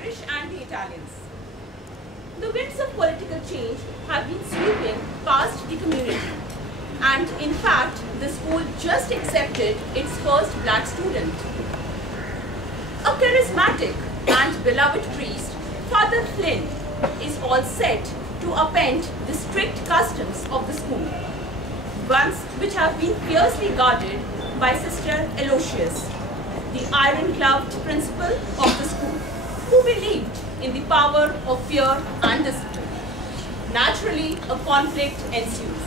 Irish and the Italians. The winds of political change have been sweeping past the community, and in fact, the school just accepted its first black student. A charismatic and beloved priest, Father Flynn, is all set to upend the strict customs of the school, ones which have been fiercely guarded by Sister Aloysius, the iron-gloved principal of the school, who believed in the power of fear and discipline. Naturally, a conflict ensues.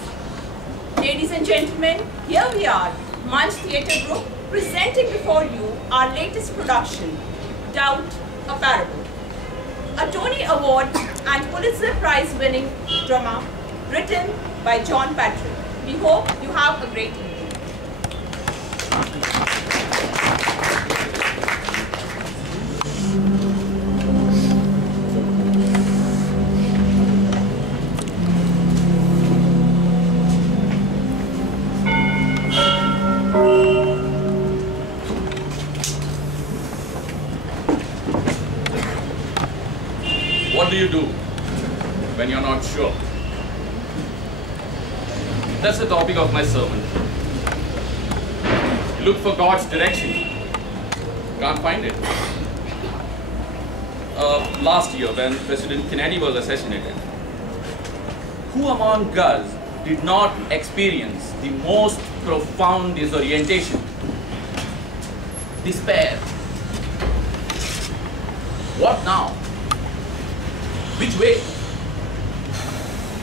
Ladies and gentlemen, here we are, Manch Theatre Group, presenting before you our latest production, Doubt, a Parable. A Tony Award and Pulitzer Prize winning drama written by John Patrick. We hope you have a great evening. What do you do when you're not sure? That's the topic of my sermon. Look for God's direction. Can't find it. Last year, when President Kennedy was assassinated, who among us did not experience the most profound disorientation, despair? What now? Which way?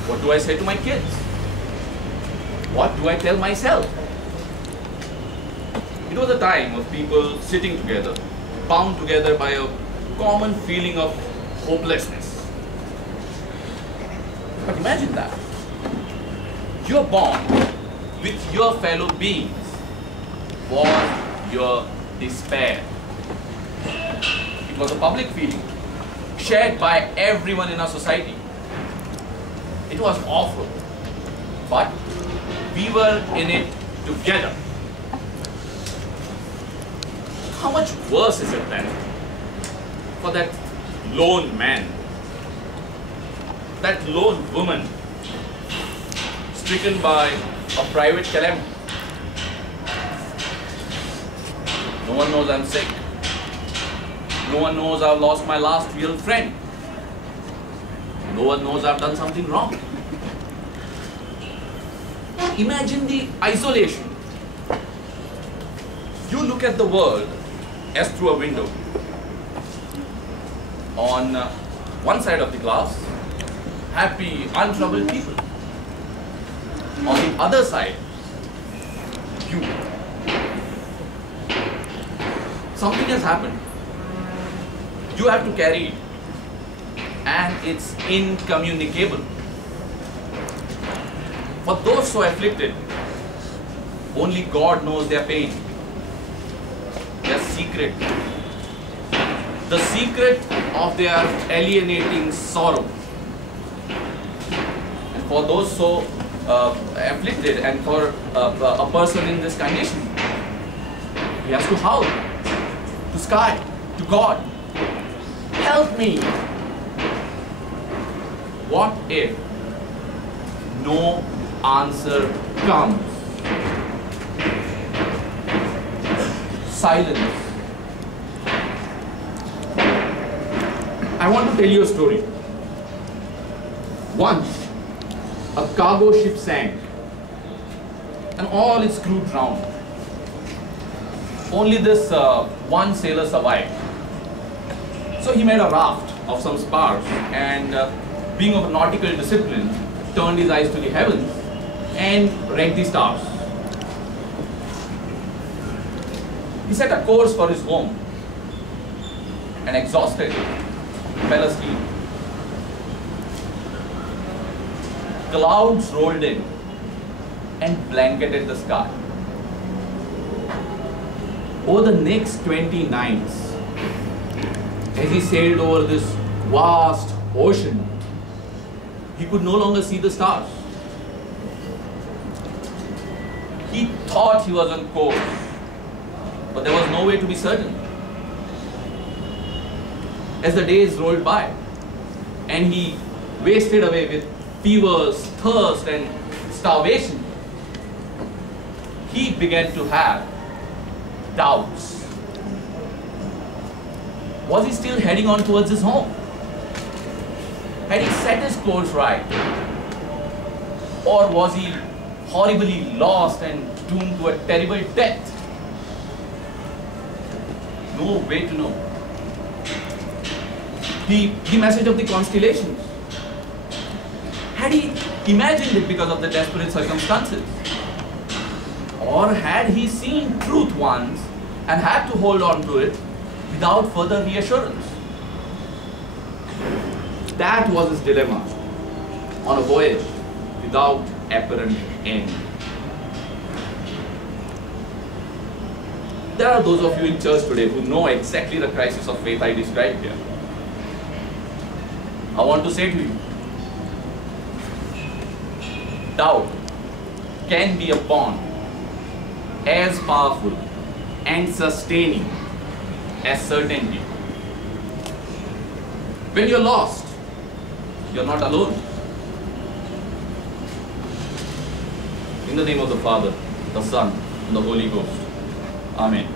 What do I say to my kids? What do I tell myself? It was a time of people sitting together, bound together by a common feeling of hopelessness. But imagine that. Your bond with your fellow beings was your despair. It was a public feeling, shared by everyone in our society. It was awful, but we were in it together. How much worse is it then for that lone man, that lone woman stricken by a private calamity? No one knows I'm sick. No one knows I've lost my last real friend. No one knows I've done something wrong. Imagine the isolation. You look at the world as through a window. On one side of the glass, happy, untroubled people. On the other side, you. Something has happened. You have to carry it, and it's incommunicable. For those so afflicted, only God knows their pain, their secret, the secret of their alienating sorrow. And for those so afflicted, and for a person in this condition, he has to howl to sky, to God, help me. What if no answer comes? Silence. I want to tell you a story. Once, a cargo ship sank and all its crew drowned. Only this one sailor survived. So he made a raft of some spars and, being of a nautical discipline, turned his eyes to the heavens and read the stars. He set a course for his home and, exhausted, fell asleep. Clouds rolled in and blanketed the sky. Over the next 20 nights, as he sailed over this vast ocean, he could no longer see the stars. He thought he was on course, but there was no way to be certain. as the days rolled by, and he wasted away with fevers, thirst, and starvation, he began to have doubts. Was he still heading on towards his home? Had he set his course right? Or was he horribly lost and doomed to a terrible death? No way to know. The message of the constellations, had he imagined it because of the desperate circumstances? Or had he seen truth once and had to hold on to it without further reassurance? That was his dilemma on a voyage without apparent end. There are those of you in church today who know exactly the crisis of faith I described here. I want to say to you, doubt can be a bond as powerful and sustaining as certainty. When you're lost, you're not alone. In the name of the Father, the Son, and the Holy Ghost. Amen.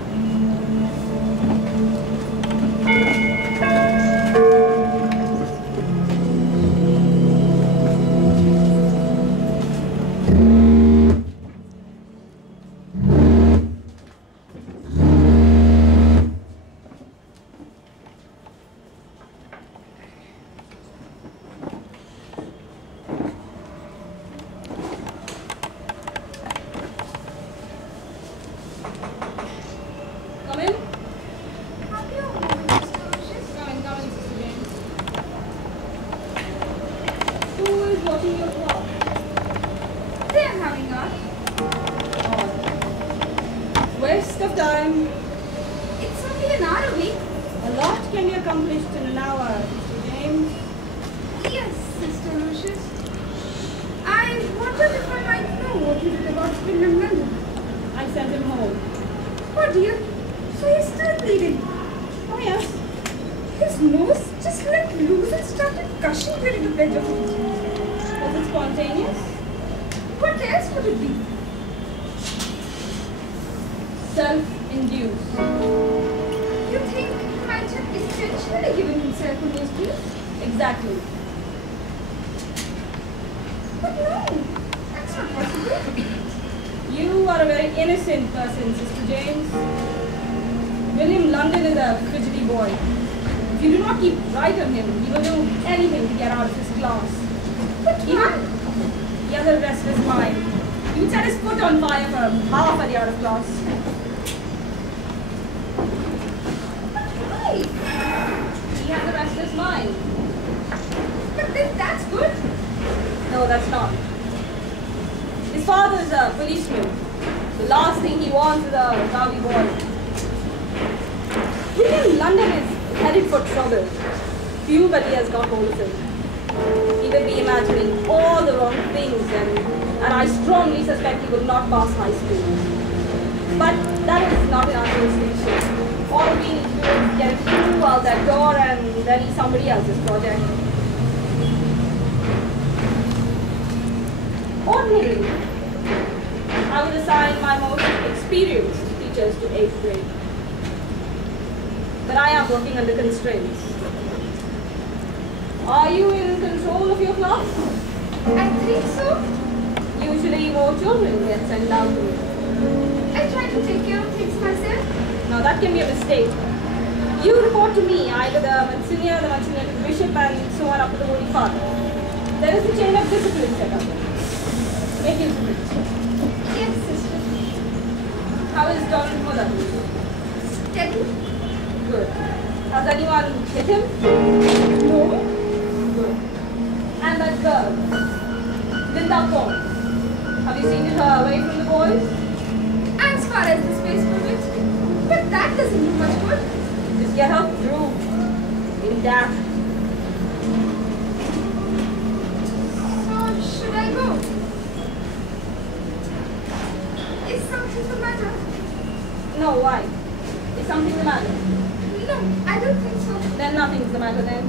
No, I don't think so. Then nothing's the matter then.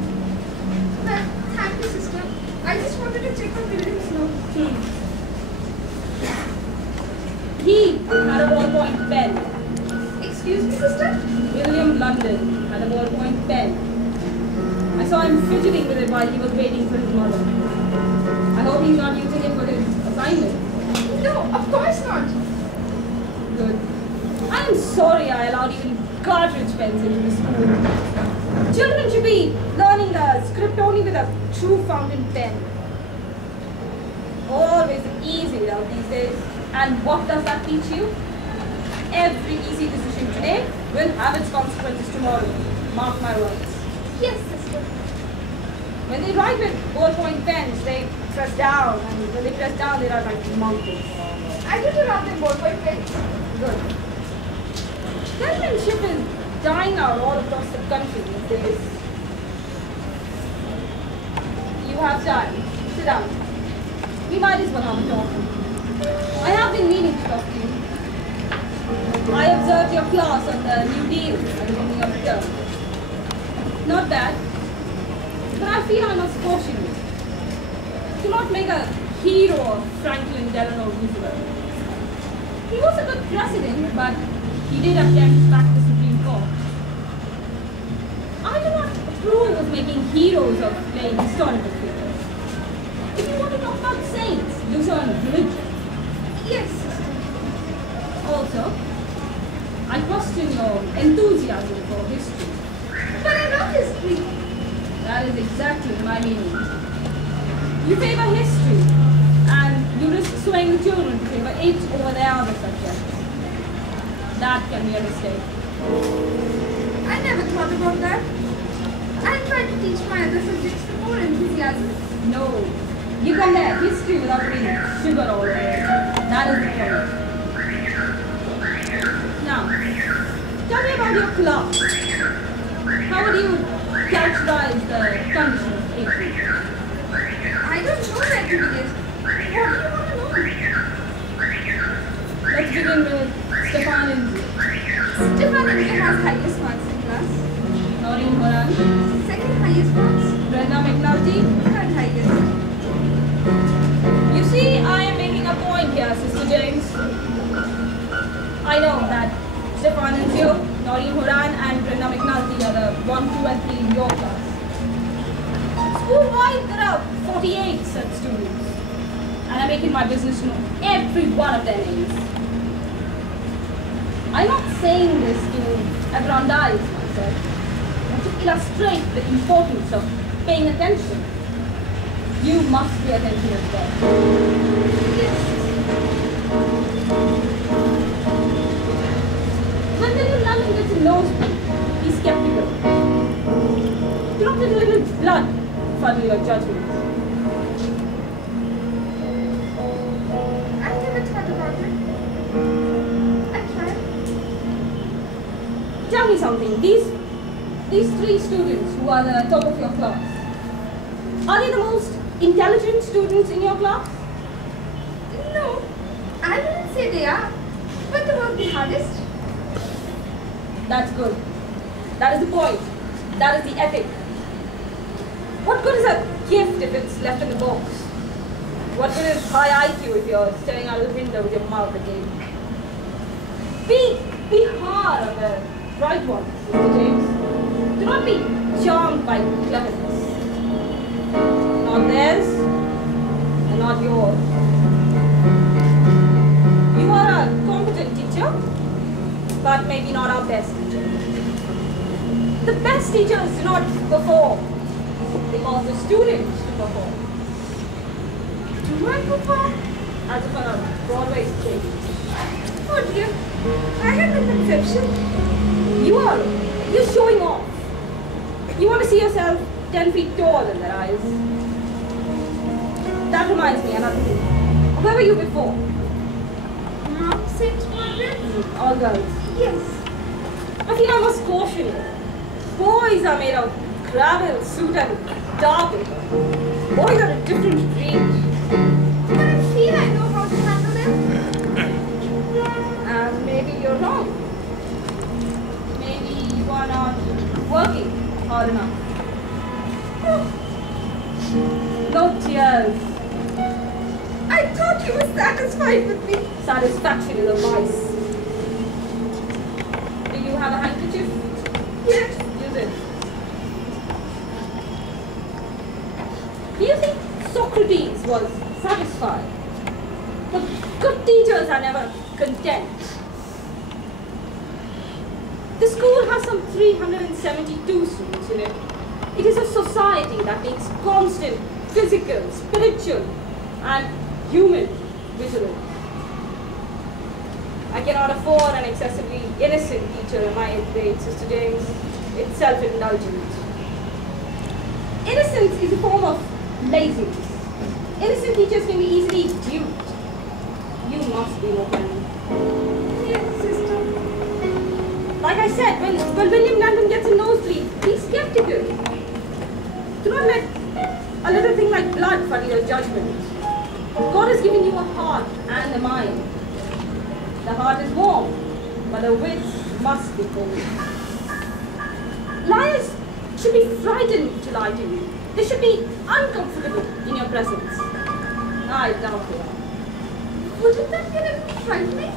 Well, thank you, sister. I just wanted to check on buildings now. He had a ballpoint pen. Excuse me, sister? William London had a ballpoint pen. I saw him fidgeting with it while he was waiting for his mother. I hope he's not using it for his assignment. No, of course not. Good. I am sorry I allowed even cartridge pens into the school. Children should be learning the script only with a true fountain pen. Always easy without these days. And what does that teach you? Every easy decision today will have its consequences tomorrow. Mark my words. Yes, sister. When they write with ballpoint pens, they press down, and when they press down, they write like mountains. I do write the ballpoint pens. Good. Penmanship is dying out all across the country these days. You have time. Sit down. We might as well have a talk. I have been meaning to talk to you. I observed your class on the New Deal at the beginning of the term. Not bad. But I feel I must caution you. Do not make a hero of Franklin Delano Roosevelt. He was a good president, but he did attempt to back the Supreme Court. I do not approve of making heroes of playing historical figures. If you want to talk about saints, do so in religion. Yes, sister. Also, I question your enthusiasm for history. But I love history. That is exactly my meaning. You favor history, and you risk swaying the children to favor it over their other subjects. That can be a mistake. I never thought about that. I try to teach my other subjects with more enthusiasm. No. You compare history without putting sugar all over it. That is the point. Now, tell me about your class. How would you characterize the condition of April? I don't know where to begin. What do you want to know? Let's begin with Stefan Lindsay. Stefan India has highest marks in class. Noreen Horan. Second highest marks. Brenda McNulty. Third highest. You see, I am making a point here, Sister James. I know that Stefan Lindsay, Noreen Horan and Brenda McNulty are the 1, 2 and 3 in your class. School-wide, there are 48 such students. And I make it my business to know every one of their names. I'm not saying this to aggrandize myself, but to illustrate the importance of paying attention. You must pay attention as well. Yes. When William London gets a nosebleed, he's skeptical. Do not let a little blood fuddle your judgment. I never thought about it. I tried. Tell me something. These 3 students who are the top of your class, are they the most intelligent students in your class? No, I wouldn't say they are, but they work the hardest. That's good. That is the point. That is the ethic. What good is a gift if it's left in the box? What good is high IQ if you're staring out of the window with your mouth agape? Be hard on the right ones, Mr. James. Do not be charmed by cleverness. Not theirs, and not yours. You are a competent teacher, but maybe not our best teacher. The best teachers do not perform. They cause the students to perform. Do I perform? As if on a Broadway stage. Oh dear, I had no conception. You're showing off. You want to see yourself 10 feet tall in their eyes. That reminds me, another thing. Where were you before? Mom, St. Margaret? All girls. Yes. I feel I must caution you. Boys are made of gravel, soot and dark. Boys are a different breed. But I feel I know how to handle them. And maybe you're wrong. Maybe you are not working got enough. No tears. I thought you were satisfied with me. Satisfaction is a vice. Do you have a handkerchief? Yes. Use it. Do you think Socrates was satisfied? The good teachers are never content. The school has some 372 students in it. It is a society that needs constant physical, spiritual, and human vigilance. I cannot afford an excessively innocent teacher in my 8th grade, Sister James. It's self-indulgent. Innocence is a form of laziness. Innocent teachers can be easily duped. You must be more friendly. Yes, sister. Like I said, when William Landon gets a nosebleed, be skeptical. Do not let a little thing like blood flood your judgment. God has given you a heart and a mind. The heart is warm, but the wits must be cold. Liars should be frightened to lie to you. They should be uncomfortable in your presence. I doubt they are. Wouldn't that get anyone frightening?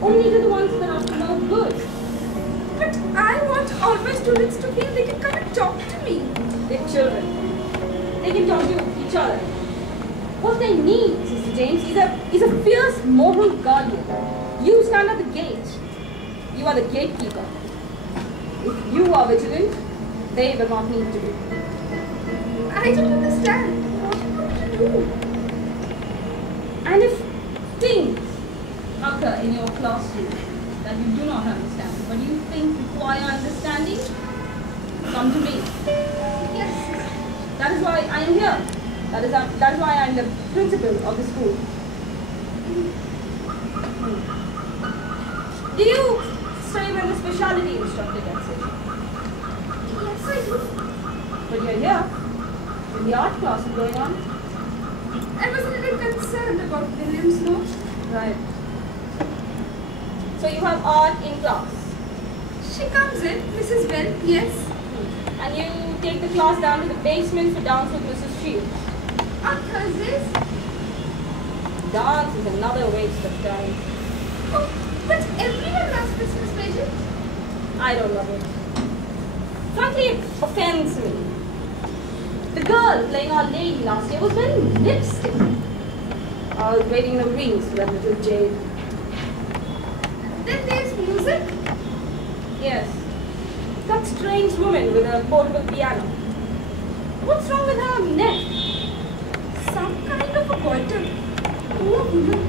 Only to the ones that are to no good. But I want all my students to feel they can come and talk to me. They're children. They can talk to each other. What they need, Sister James, is a fierce moral guardian. You stand at the gate. You are the gatekeeper. If you are vigilant, they will not need to be. I don't understand. What am I to do? And if things occur in your classroom that you do not understand, but you think require understanding, come to me. Yes. That is why I am here. That is why I am the principal of the school. Do you study when the specialty instructor gets it? Yes, I do. But you're here when the art class is going on. I was a little concerned about William's note. Right. So you have art in class. She comes in, Mrs. Bell, yes. And you take the class down to the basement for dance with Mrs. Shields. On Thursdays? Dance is another waste of time. Oh, but everyone loves Christmas pageant. I don't love it. Frankly, it offends me. The girl playing Our Lady last year was wearing lipstick. I was waiting in the wings for that little jade. Then there's music. Yes. That strange woman with a portable piano. What's wrong with her neck? Some kind of a goiter. Poor woman.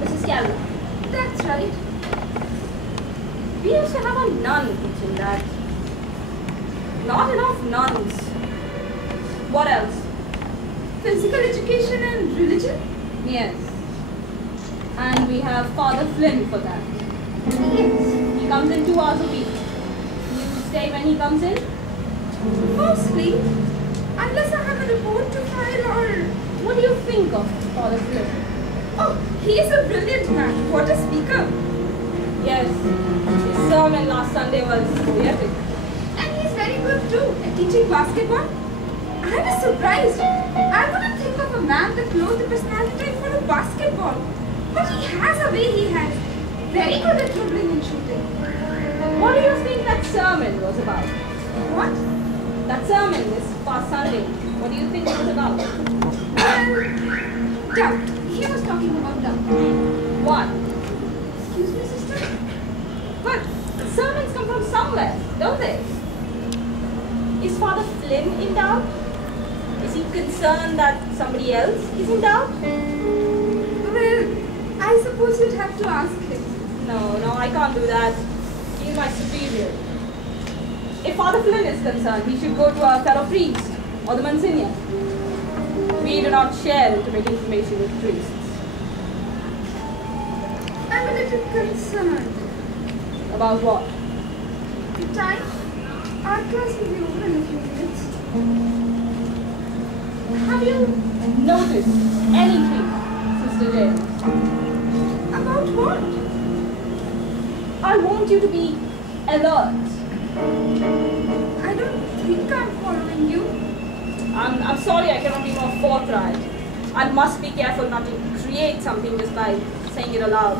Mrs. Calvin. That's right. We used to have a nun teaching that. Not enough nuns. What else? Physical education and religion? Yes. And we have Father Flynn for that. Yes. He comes in 2 hours a week. You stay when he comes in? Mostly. Unless I have a report to file or... What do you think of Father Flynn? Oh, he is a brilliant man. What a speaker. Yes. His sermon last Sunday was poetic. And he's very good too at teaching basketball. I was surprised. I wouldn't think of a man that knows the personality for a basketball. But he has a way he has. Very good at dribbling and shooting. What do you think that sermon was about? What? That sermon this past Sunday. What do you think it was about? Well, doubt. He was talking about doubt. What? Excuse me, sister? But sermons come from somewhere, don't they? Is Father Flynn in doubt? Is he concerned that somebody else is in doubt? Well, I suppose you'd have to ask him. No, I can't do that. He's my superior. If Father Flynn is concerned, he should go to our fellow priest or the Monsignor. We do not share intimate information with priests. I'm a little concerned. About what? The time? Our class will be over in a few minutes. Have you noticed anything, Sister James? About what? I want you to be alert. I don't think I'm following you. I'm sorry I cannot be more forthright. I must be careful not to create something just by saying it aloud.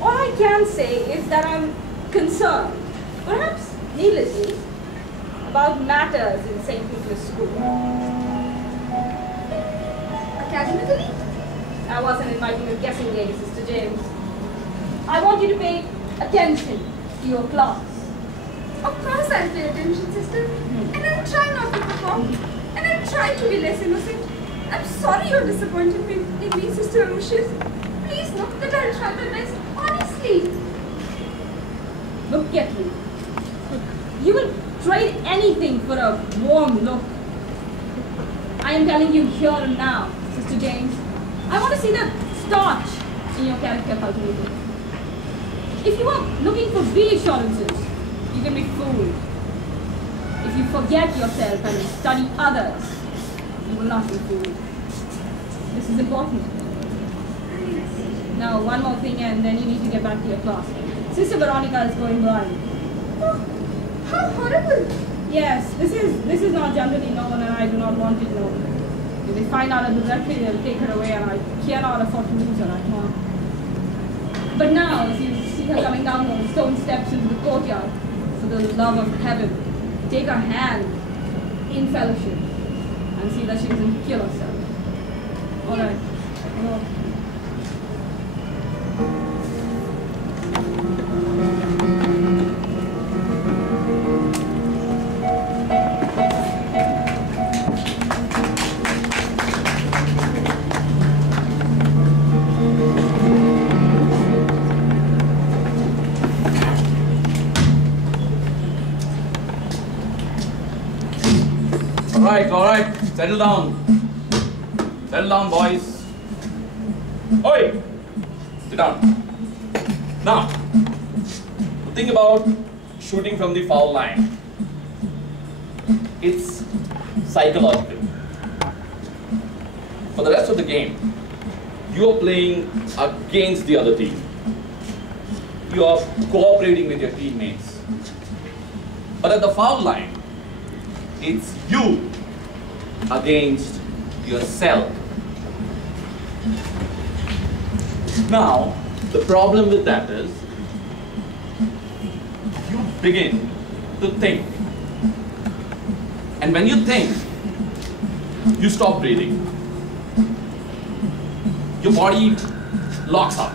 All I can say is that I'm concerned, perhaps needlessly, about matters in St. Nicholas School. Academically? I wasn't inviting a guessing game, Sister James. I want you to pay attention to your class. Of course I'll pay attention, sister. And I'll try not to perform. And I'll try to be less innocent. I'm sorry you're disappointed in me, Sister Lucius. Please know that I'll try my best, honestly. Look at me. You will trade anything for a warm look. I am telling you here and now, Sister James. I want to see the starch in your character cultivated. If you are looking for reassurances, you can be fooled. If you forget yourself and study others, you will not be fooled. This is important. Now, one more thing and then you need to get back to your class. Sister Veronica is going blind. Oh, how horrible! Yes, this is not generally known and I do not want it known. If they find out at the rectory, they'll take her away and I cannot afford to lose her, I can't. But now, if you see her coming down those stone steps into the courtyard, for the love of heaven, take her hand in fellowship and see that she doesn't kill herself. All right. All right, settle down. Settle down, boys. Oi! Sit down. Now, think about shooting from the foul line. It's psychological. For the rest of the game, you are playing against the other team. You are cooperating with your teammates. But at the foul line, it's you against yourself. Now, the problem with that is, you begin to think. And when you think, you stop breathing. Your body locks up.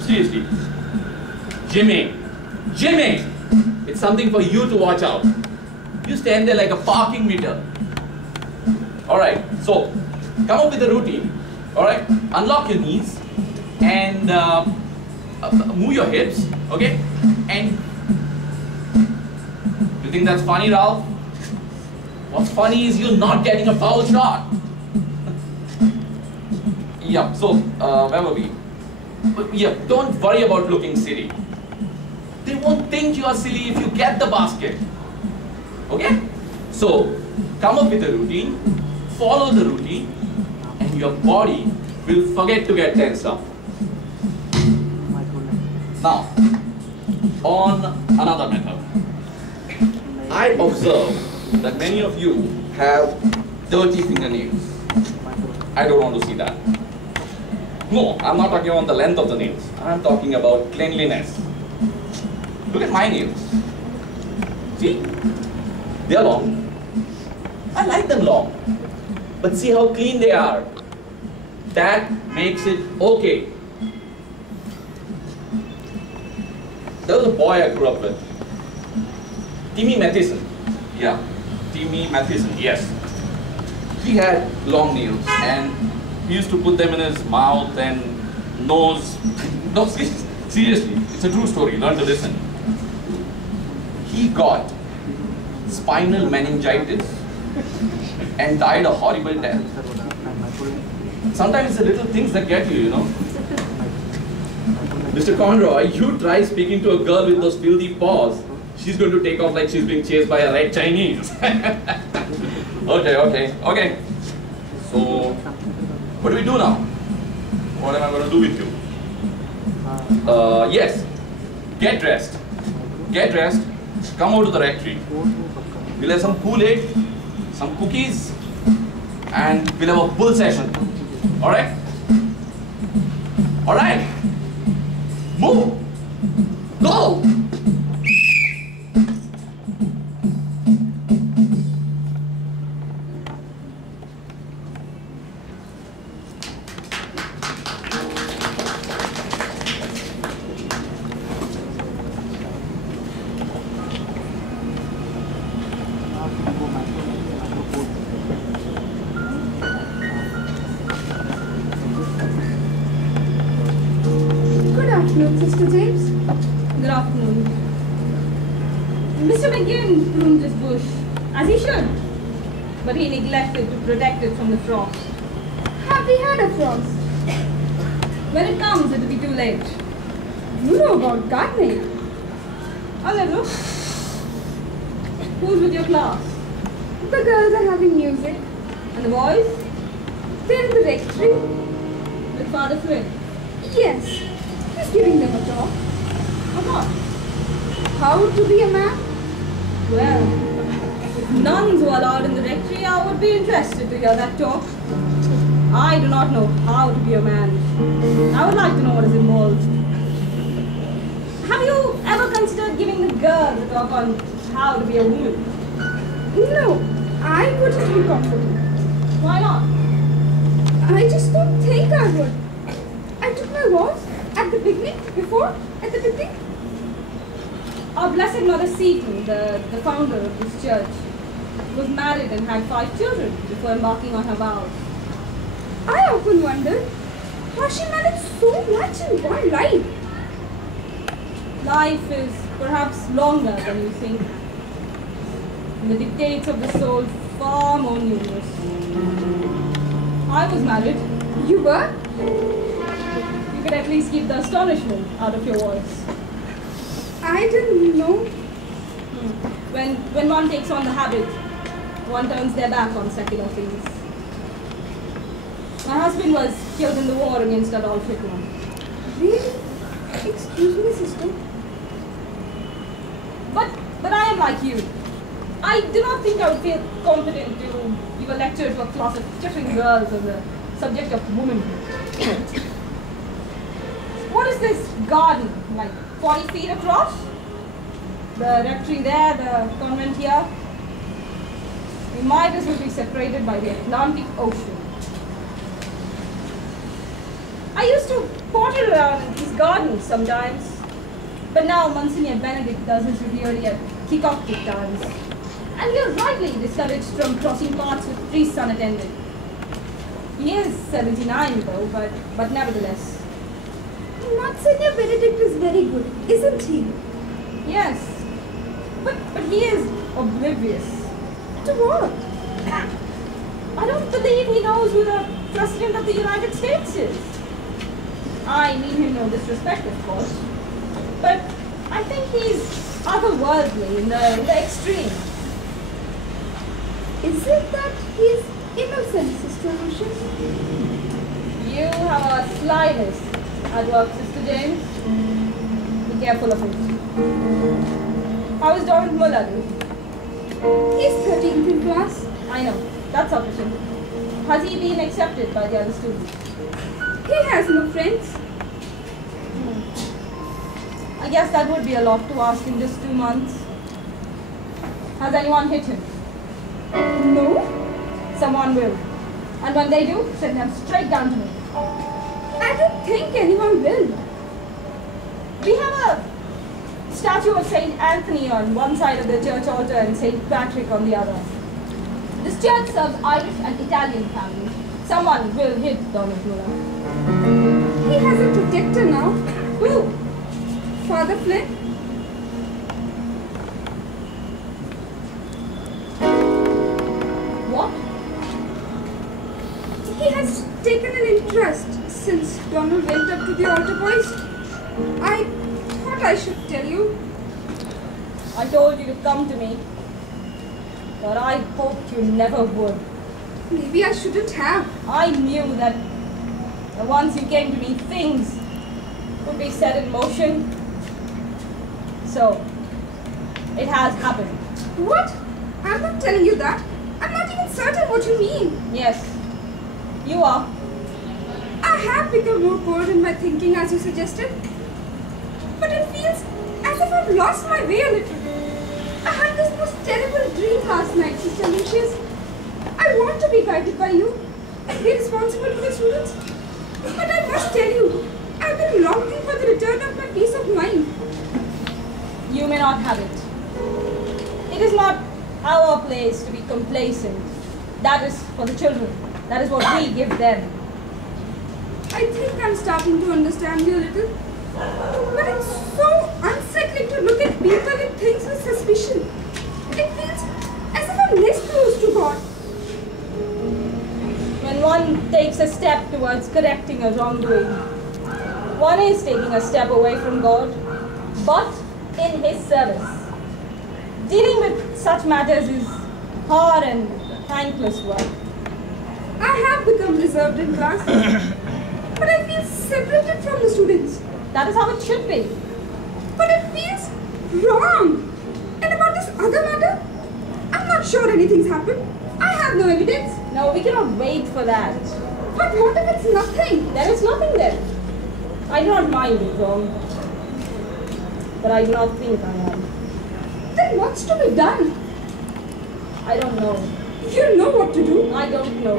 Seriously. Gymming. It's something for you to watch out. You stand there like a parking meter. Alright, so come up with a routine. Alright, unlock your knees and move your hips. Okay? And you think that's funny, Ralph? What's funny is you're not getting a foul shot. Yeah, so where were we? But yeah, don't worry about looking silly. They won't think you are silly if you get the basket. Okay? So, come up with a routine, follow the routine, and your body will forget to get tensed up. Now, on another matter. I observe that many of you have dirty fingernails. I don't want to see that. No, I'm not talking about the length of the nails. I'm talking about cleanliness. Look at my nails. See? They are long. I like them long. But see how clean they are. That makes it okay. There was a boy I grew up with. Timmy Matheson. Yeah, Timmy Matheson, yes. He had long nails and he used to put them in his mouth and nose. No, seriously, it's a true story. Learn to listen. He got spinal meningitis and died a horrible death. Sometimes it's the little things that get you, you know. Mr. Conroy, you try speaking to a girl with those filthy paws. She's going to take off like she's being chased by a red Chinese. Okay. So, what do we do now? What am I going to do with you? Yes, get dressed. Get dressed come over to the rectory. We'll have some Kool-Aid, some cookies, and we'll have a bull session. Alright? Alright? Move! Go! Mr. James? Good afternoon. Mr. McGinn pruned his bush, as he should, but he neglected to protect it from the frost. Have we had a frost? When it comes, it will be too late. You know about gardening. A little. Who's with your class? The girls are having music. And the boys? They're in the rectory. With Father Flynn? Yes. He's giving them a talk. Or not? How to be a man? Well, if nuns were allowed in the rectory, I would be interested to hear that talk. I do not know how to be a man. I would like to know what is involved. Have you ever considered giving the girls a talk on how to be a woman? No, I wouldn't be comfortable. Why not? I just don't think I would. I took my vows at the beginning, at the beginning. Our Blessed Mother Seton, the founder of this church, was married and had 5 children before embarking on her vows. I often wondered how she managed so much in one life. Life is perhaps longer than you think. And the dictates of the soul far more numerous. I was married. You were? You could at least keep the astonishment out of your voice. I didn't know. When one takes on the habit, one turns their back on secular things. My husband was killed in the war against Adolf Hitler. Really? Excuse me, sister. But I am like you. I do not think I would feel competent to give a lecture to a class of tittering girls on the subject of womanhood. What is this garden? Like 40 feet across? The rectory there, the convent here. We might as well be separated by the Atlantic Ocean. I used to potter around in these gardens sometimes, but now Monsignor Benedict does his reverie at Kikoptic times. And we are rightly discouraged from crossing paths with priests unattended. He is 79 though, but nevertheless. Monsignor Benedict is very good, isn't he? Yes, but he is oblivious. To what? I don't believe he knows who the President of the United States is. I mean him no disrespect, of course, but I think he's otherworldly in the extreme. Is it that he's innocent, Sister Lucius? You have a slyness at work, Sister James. Be careful of it. How is Donald Muller doing? He's 13th in class. I know, that's sufficient. Has he been accepted by the other students? He has no friends. I guess that would be a lot to ask in just 2 months. Has anyone hit him? No. Someone will. And when they do, send them straight down to me. I don't think anyone will. We have a statue of St. Anthony on one side of the church altar and St. Patrick on the other. This church serves Irish and Italian families. Someone will hit Donald Muller. He has a protector now. Who? Father Flynn. What? He has taken an interest since Donald went up to the altar boys. I thought I should tell you. I told you to come to me, but I hoped you never would. Maybe I shouldn't have. I knew that once you came to me, things would be set in motion. So, It has happened. What? I'm not telling you that. I'm not even certain what you mean. Yes, you are. I have become more bored in my thinking as you suggested. But it feels as if I've lost my way a little. I had this most terrible dream last night, Sister Lucius. I want to be guided by you and be responsible to the students. But I must tell you, I've been longing for the return of my peace of mind. You may not have it. It is not our place to be complacent. That is for the children. That is what we give them. I think I'm starting to understand you a little. But it's so unsettling to look at people and things with suspicion. It feels as if I'm less close to God. When one takes a step towards correcting a wrongdoing, one is taking a step away from God, but in His service. Dealing with such matters is hard and thankless work. I have become reserved in class, but I feel separated from the students. That is how it should be. But it feels wrong. And about this other matter, I'm not sure anything's happened. I have no evidence. No, we cannot wait for that. But what if it's nothing? There is nothing there. I do not mind being wrong, but I do not think I am. Then what's to be done? I don't know. You know what to do. I don't know.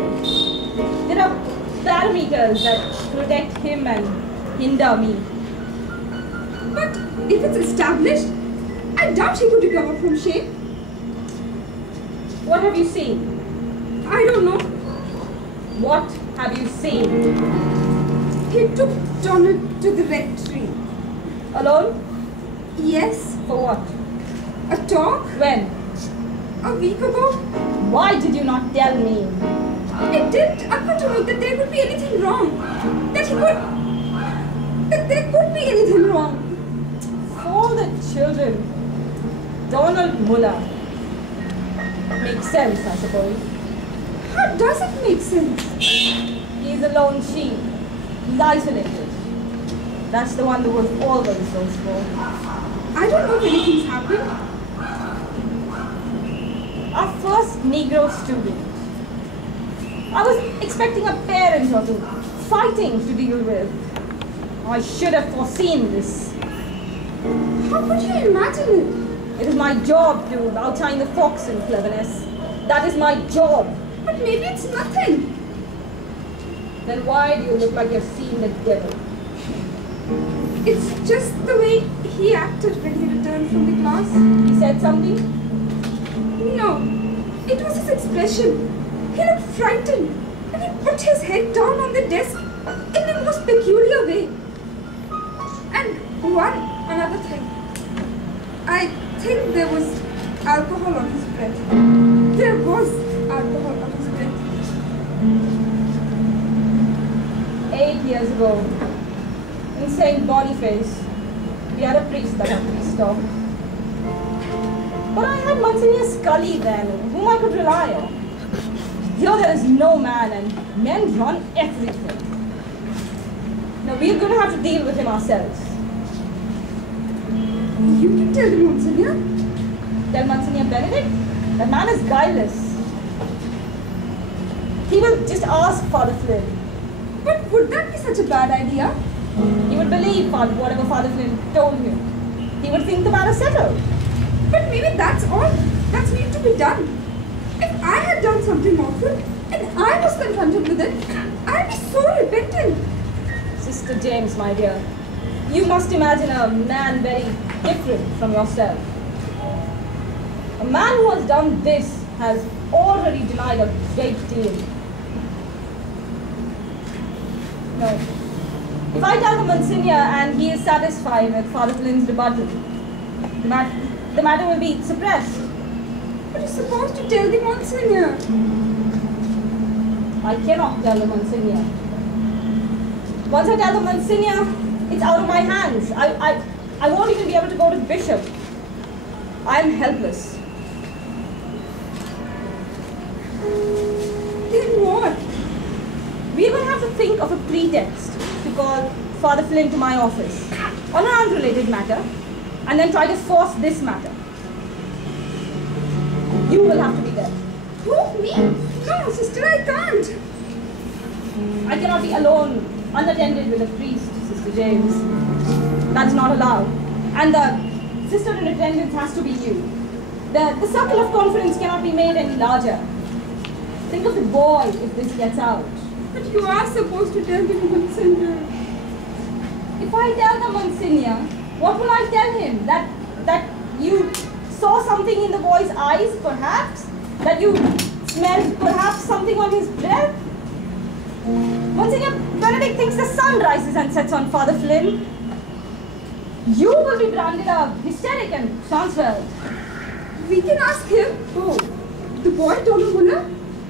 There are parameters that protect him and hinder me. But if it's established, I doubt he could recover from shame. What have you seen? I don't know. What have you seen? He took Donald to the rectory. Alone? Yes. For what? A talk? When? A week ago? Why did you not tell me? It didn't occur to me that there could be anything wrong. That there could be anything wrong. For the children. Donald Muller. Makes sense, I suppose. How does it make sense? He's a lone sheep. He's isolated. That's the one who was always boastful. I don't know if anything's happened. Our first Negro student. I was expecting a parent or two fighting to deal with. I should have foreseen this. How could you imagine it? It is my job to outshine the fox in cleverness. That is my job. But maybe it's nothing. Then why do you look like you've seen the devil? It's just the way he acted when he returned from the class. He said something? No, it was his expression. He looked frightened and he put his head down on the desk in the most peculiar way. And another thing. I think there was alcohol on his breath. There was alcohol on his breath. 8 years ago, in St. Boniface, we had a priest that had to be stopped. But I had Monsignor Scully then, whom I could rely on. Here there is no man, and men run everything. Now we are going to have to deal with him ourselves. You can tell him, Monsignor. Tell Monsignor Benedict? That man is guileless. He will just ask Father Flynn. But would that be such a bad idea? He would believe whatever Father Flynn told him. He would think the matter settled. But maybe that's all that's need to be done. If I had done something awful and I was confronted with it, I'd be so repentant. Sister James, my dear, you must imagine a man very different from yourself. A man who has done this has already denied a great deal. No. If I tell the Monsignor and he is satisfied with Father Flynn's rebuttal, the matter will be suppressed. But you're supposed to tell the Monsignor. I cannot tell the Monsignor. Once I tell the Monsignor, it's out of my hands. I won't even be able to go to the bishop. I am helpless. Then what? We are going to have to think of a pretext to call Father Flynn to my office on an unrelated matter and then try to force this matter. You will have to be there. Who? Me? No, sister, I can't. I cannot be alone, unattended with a priest, Sister James. That's not allowed. And the sister in attendance has to be you. The circle of confidence cannot be made any larger. Think of the boy if this gets out. But you are supposed to tell him, Monsignor. If I tell the Monsignor, what will I tell him? That you saw something in the boy's eyes, perhaps? That you smelled perhaps something on his breath? Monsignor Benedict thinks the sun rises and sets on Father Flynn. You will be branded a hysteric and transferred. We can ask him. Who? The boy, Tolu Mullah?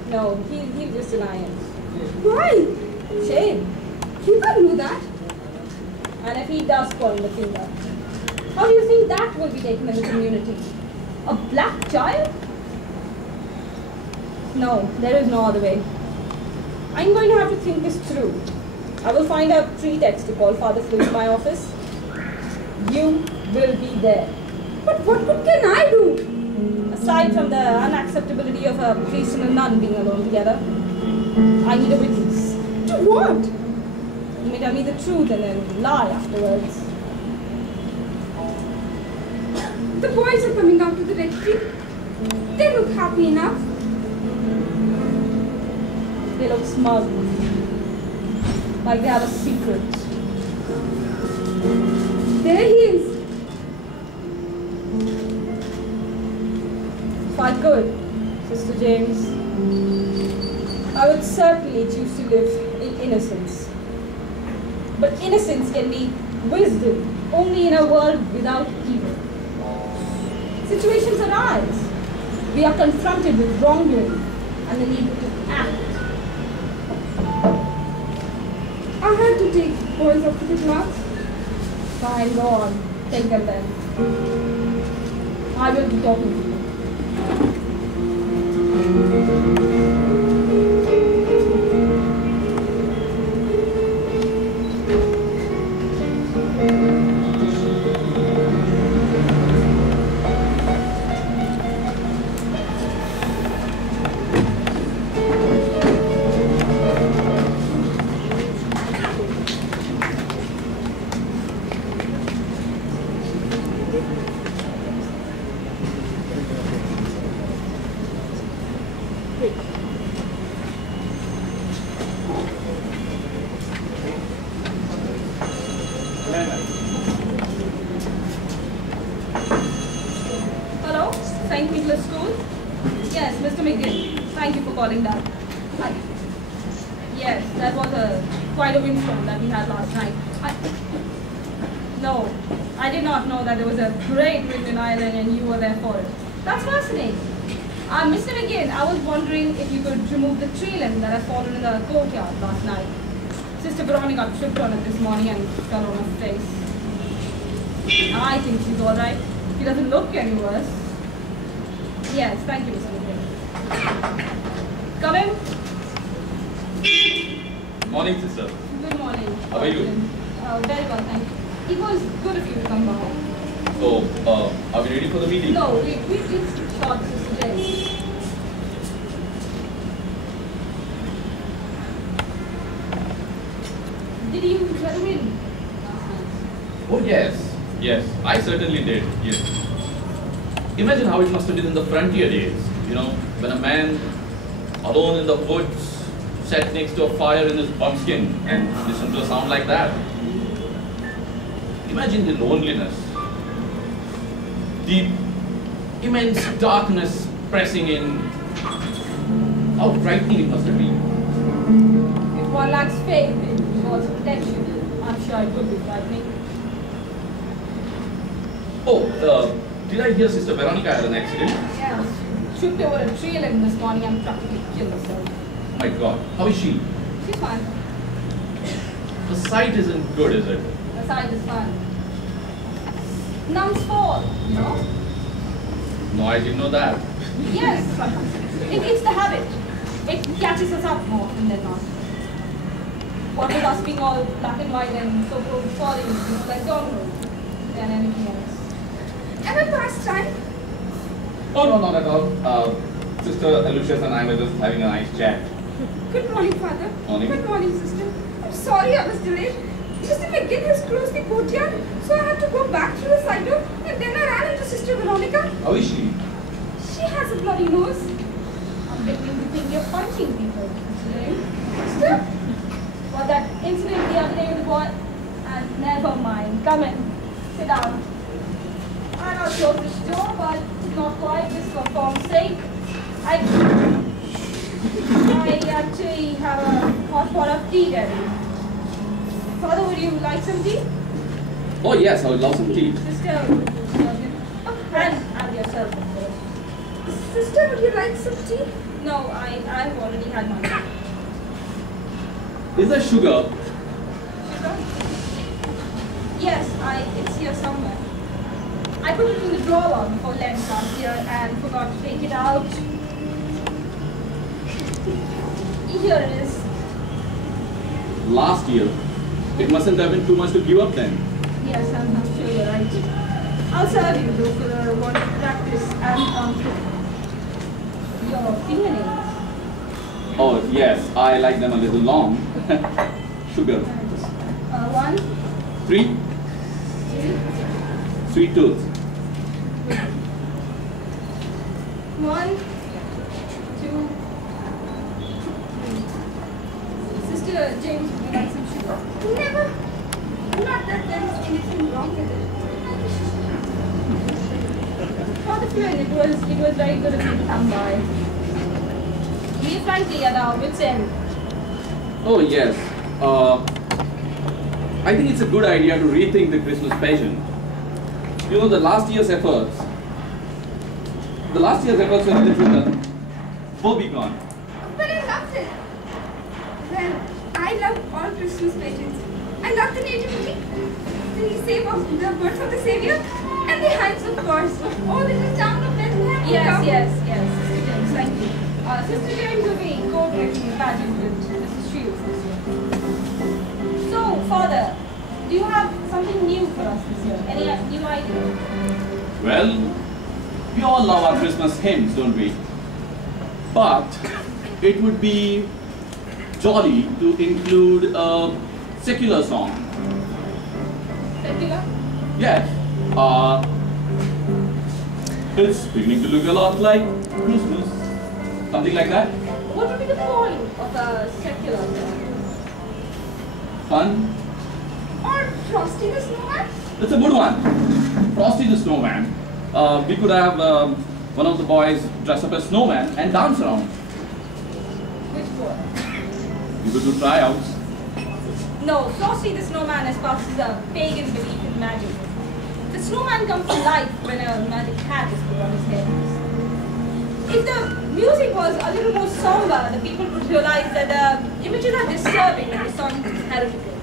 No, he'll just deny it. Why? Shame. You can't know that. And if he does point the finger, how do you think that will be taken in the community? A black child? No, there is no other way. I'm going to have to think this through. I will find a pretext to call Father Flynn to my office. You will be there. But what good can I do? Aside from the unacceptability of a priest and a nun being alone together, I need a witness. To what? You may tell me the truth and then lie afterwards. The boys are coming out to the rectory. They look happy enough. They look smug, like they have a secret. There he is. If I could, Sister James, I would certainly choose to live in innocence. But innocence can be wisdom only in a world without evil. Situations arise. We are confronted with wrongdoing and the need to act. I had to take boys up to the class. Fine, go on. Take them then. I will be talking to you. Tripped on it this morning and fell on her face. I think she's alright. She doesn't look any worse. Yes, thank you, Mr. McGinn. Come in. Morning, sister. Good morning. How are you? Very well, thank you. It was good of you to come by. So, are we ready for the meeting? No, we just shot Sister James. Did you let him in? Oh yes, yes, I certainly did, yes. Imagine how it must have been in the frontier days, you know, when a man alone in the woods sat next to a fire in his buckskin and listened to a sound like that. Imagine the loneliness, the immense darkness pressing in. How frightening it must have been. If one lacks faith in God's protection, I'm sure it would be frightening. Oh, did I hear Sister Veronica had an accident? Yeah, tripped over a tree limb this morning and practically killed herself. Oh my God, how is she? She's fine. The sight isn't good, is it? The sight is fine. Nuns fall, you know? No, I didn't know that. Yes, it's the habit. It catches us up more often than not. What with us being all black and white and so-called sorry, you know, like dominoes than anything else. And a pastime? Oh, no, not at all. Sister Lucius and I were just having a nice chat. Good morning, Father. Morning. Good morning, sister. I'm sorry I was delayed. Sister McGill has closed the courtyard, so I had to go back through the side door, and then I ran into Sister Veronica. How is she? She has a bloody nose. I'm beginning to think you're punching people today. Sister? Well, that incident the other day with the boy, and never mind. Come in. Sit down. I'm not sure this door, but it's not quite just for form's sake. I actually have a hot pot of tea ready. Father, would you like some tea? Oh, yes, I would love some tea. Sister, would you serve it? And yourself, of course. Sister, would you like some tea? No, I've already had mine. Is there sugar? Sugar? Yes, it's here somewhere. I put it in the drawer before Len got here and forgot to take it out. Here it is. Last year. It mustn't have been too much to give up then. Yes, I'm sure you're right. I'll serve you though for a word of practice and your fingernails. Oh, yes, I like them a little long. Sugar. 1, 3. 2, Sweet tooth. 1, 2, 3. Sister James, would you like some sugar? Never. Not that there is anything wrong with it. For the friend, it was very good of you to come by. We frankly at our wits' end. Oh, yes. I think it's a good idea to rethink the Christmas pageant. You know, the last year's efforts were a little woebegone. But I loved it. Well, I love all Christmas pageants. I love the nativity, the birth of the Savior, and the hymns, of course. Oh, little town of Bethlehem. Yes, Sister James, thank you. Sister James will be coordinating the pageant with Mrs. Shields this year. So, Father, do you have something new for us this year? Any new idea? Well, we all love our Christmas hymns, don't we? But it would be jolly to include a secular song. Secular? Yes. It's beginning to look a lot like Christmas. Something like that. What would be the point of a secular song? Fun. Or Frosty the Snowman? That's a good one. Frosty the Snowman. We could have one of the boys dress up as snowman and dance around. Which boy? We could do tryouts. No, Frosty the Snowman espouses a pagan belief in magic. The snowman comes to life when a magic hat is put on his head. If the music was a little more somber, the people would realize that the images are disturbing and the song is heretical.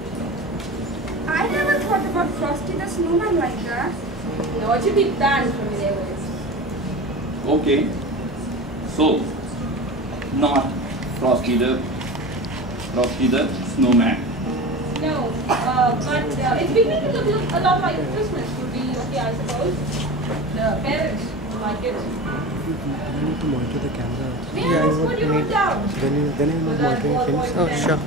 I never thought about Frosty the Snowman like that. No, it should be banned from the neighborhoods. Okay. So, not Frosty the Snowman. No, but it's beginning to look a lot like Christmas. Would be okay, I suppose. The parents would like it. You need to monitor the camera. May I ask what you wrote down? Then you know monitoring things. Oh, sure.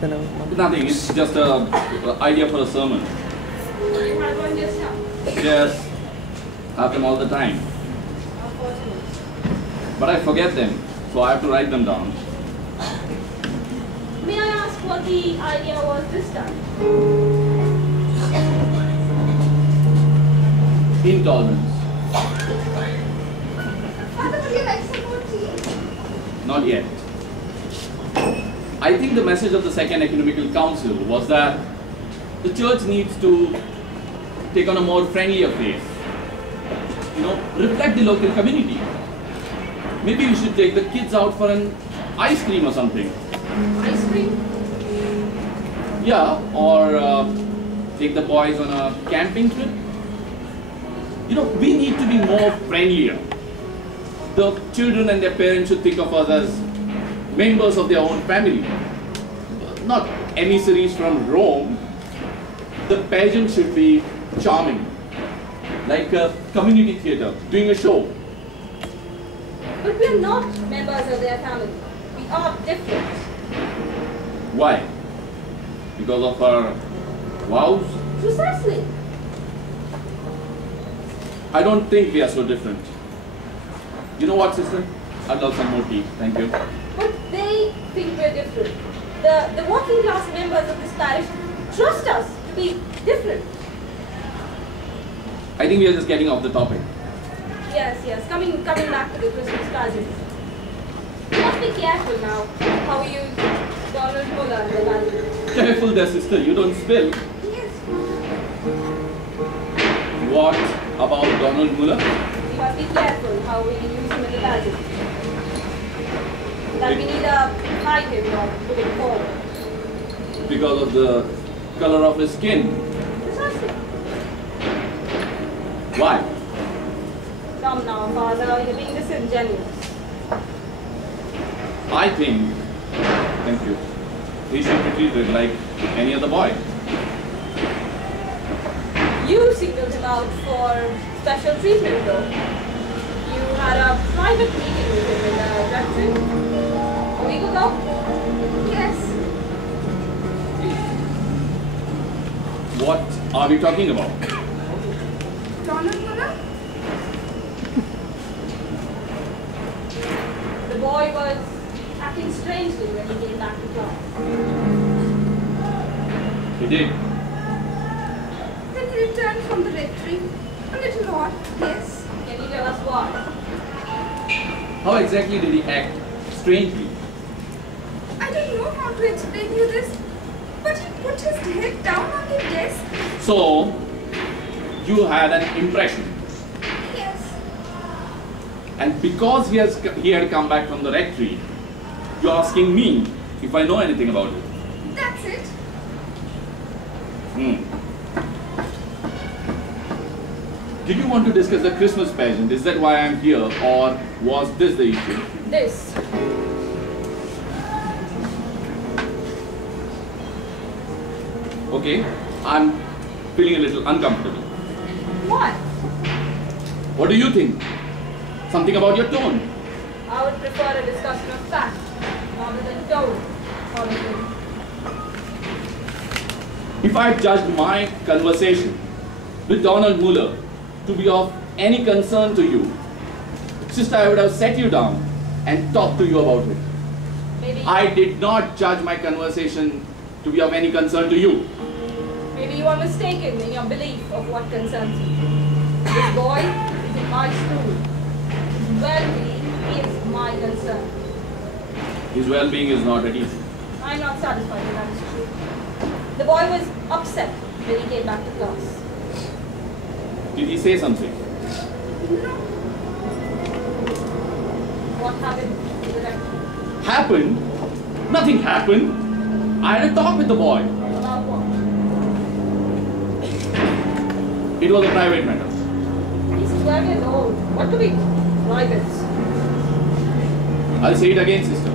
Then I will. Nothing. It's just an idea for a sermon. You had one just now. Yes. Have them all the time. Unfortunately. But I forget them, so I have to write them down. May I ask what the idea was this time? Intolerance. Father, would you like some more tea? Not yet. I think the message of the Second Ecumenical Council was that the church needs to take on a more friendlier face. You know, reflect the local community. Maybe we should take the kids out for an ice cream or something. Ice cream? Yeah, or take the boys on a camping trip. You know, we need to be more friendlier. The children and their parents should think of us as members of their own family, not emissaries from Rome. The pageant should be charming. like a community theatre, doing a show. But we are not members of their family. We are different. Why? Because of our vows? Precisely. I don't think we are so different. You know what, sister? I'd love some more tea. Thank you. But they think we're different. The working class members of this parish trust us to be different. I think we are just getting off the topic. Yes. Coming back to the Christmas pageant. You must be careful now how you use Donald Muller in the pageant. Careful there, sister. You don't spill. Yes. What about Donald Muller? You must be careful how we use him in the pageant. That we neither hide him nor put him forward. Because of the color of his skin. Precisely. Why? Come now, Father, you're being disingenuous. I think, thank you, he should be treated like any other boy. You singled him out for special treatment though. You had a private meeting with him in the rectory a week ago? Yes. What are we talking about? Donald Muller? The boy was acting strangely when he came back to class. He did. When he returned from the rectory. A little odd, yes. Can you tell us why? How exactly did he act strangely? I don't know how to explain you this, but he put his head down on the desk. So, you had an impression. Yes. And because he had come back from the rectory, you're asking me if I know anything about it. That's it. Did you want to discuss the Christmas pageant? Is that why I'm here, or was this the issue? This. Okay, I'm feeling a little uncomfortable. Why? What do you think? Something about your tone? I would prefer a discussion of fact rather than tone. Honestly. If I judged my conversation with Donald Muller to be of any concern to you, sister, I would have set you down and talked to you about it. Maybe I did not judge my conversation to be of any concern to you. Maybe you are mistaken in your belief of what concerns you. This boy is in my school. His well-being is my concern. His well-being is not at ease. I am not satisfied that that is true. The boy was upset when he came back to class. Did he say something? No. What happened to the rector? Happened? Nothing happened. I had a talk with the boy. About what? It was a private matter. He's 12 years old. What could be private? I'll say it again, sister.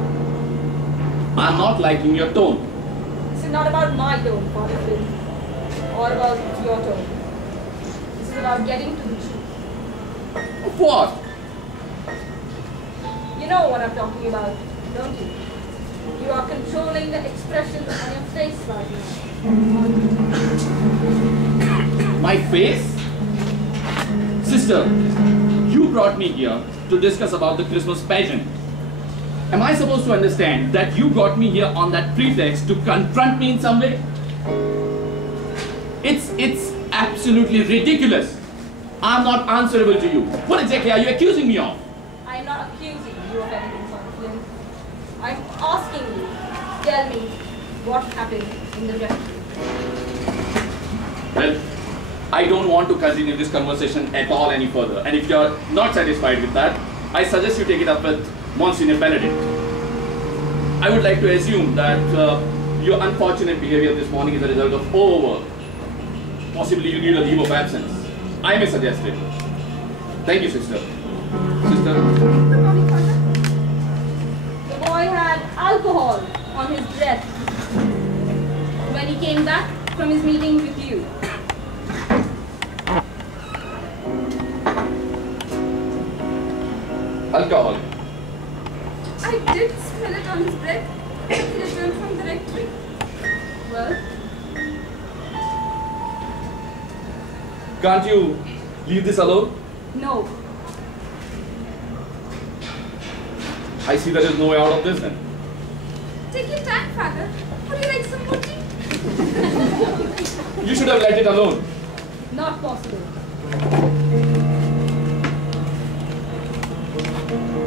I'm not liking your tone. This is not about my tone, Father Flynn, or about your tone. This is about getting to the truth. Of what? You know what I'm talking about, don't you? You are controlling the expressions on your face right now. My face? Sister, you brought me here to discuss about the Christmas pageant. Am I supposed to understand that you brought me here on that pretext to confront me in some way? It's absolutely ridiculous. I'm not answerable to you. What exactly are you accusing me of? I'm not accusing you of anything, Father Flynn. I'm asking you, tell me what happened in the rectory. Well, I don't want to continue this conversation at all any further. And if you're not satisfied with that, I suggest you take it up with Monsignor Benedict. I would like to assume that your unfortunate behavior this morning is a result of overwork. Possibly you need a leave of absence. I may suggest it. Thank you, sister. Sister? Good morning, Father. The boy had alcohol on his breath when he came back from his meeting with you. alcohol. I did smell it on his breath when he returned from the rectory. Well, Can't you leave this alone? no. I see there is no way out of this then. Take your time, father. Would you like some more tea? You should have let it alone. Not possible.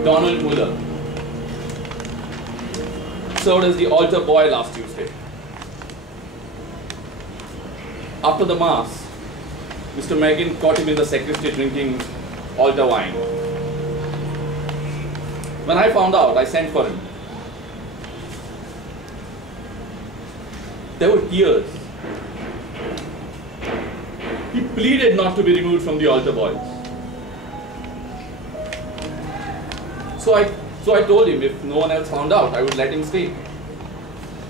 Donald Muller served as the altar boy last Tuesday. After the mass, Mr. Megan caught him in the sacristy drinking altar wine. When I found out, I sent for him. There were tears. He pleaded not to be removed from the altar boys. So I told him if no one else found out, I would let him stay.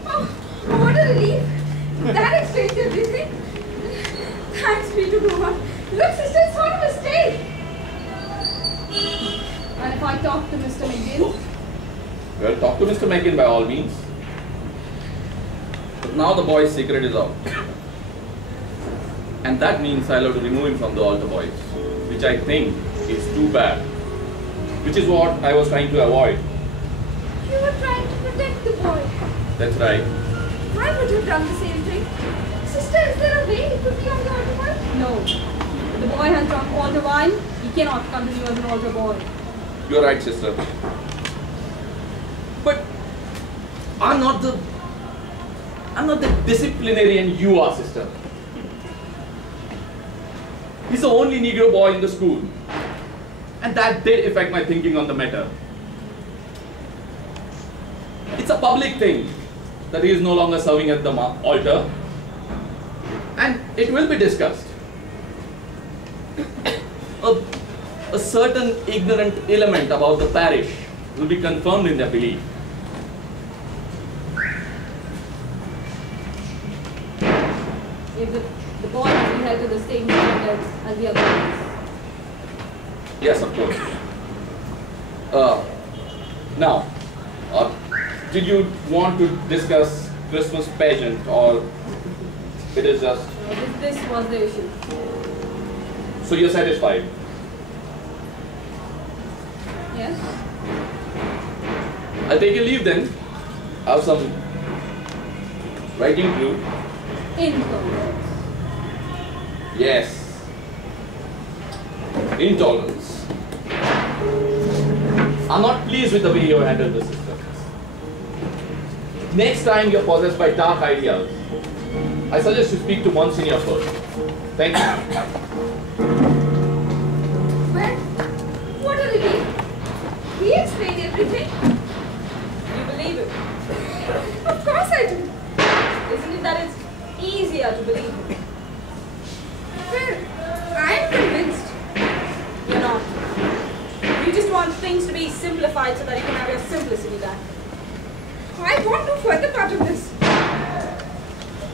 Oh, what a relief. That explains everything. Thanks be to God. Look, sister, it's not a mistake. And if I talk to Mr. McGill? Well, talk to Mr. Megan by all means. But now the boy's secret is out. And that means I'll have to remove him from the altar boys, which I think is too bad. Which is what I was trying to avoid. You were trying to protect the boy. That's right. I would have done the same thing. Sister, is there a way he could be on the altar boy? No. If the boy has drunk altar wine, he cannot continue as an altar boy. You're right, sister. But I'm not the disciplinarian you are, sister. He's the only Negro boy in the school. And that did affect my thinking on the matter. It's a public thing that he is no longer serving at the altar. And it will be discussed. A certain ignorant element about the parish will be confirmed in their belief. If the boy has been held to the same standards as the other ones. Yes, of course. Now, did you want to discuss Christmas pageant or it is just... This was the issue. So you're satisfied? Yes? I'll take your leave then. Have some writing to do. Intolerance. Yes. Intolerance. I'm not pleased with the way you handled the system. Next time you're possessed by dark ideas, I suggest you speak to Monsignor first. Thank you. Well, what a relief. He explained everything. You believe it? Of course I do. Isn't it that it's easier to believe it? Well, I'm convinced. You're not. You just want things to be simplified so that you can have your simplicity back. I want no further part of this.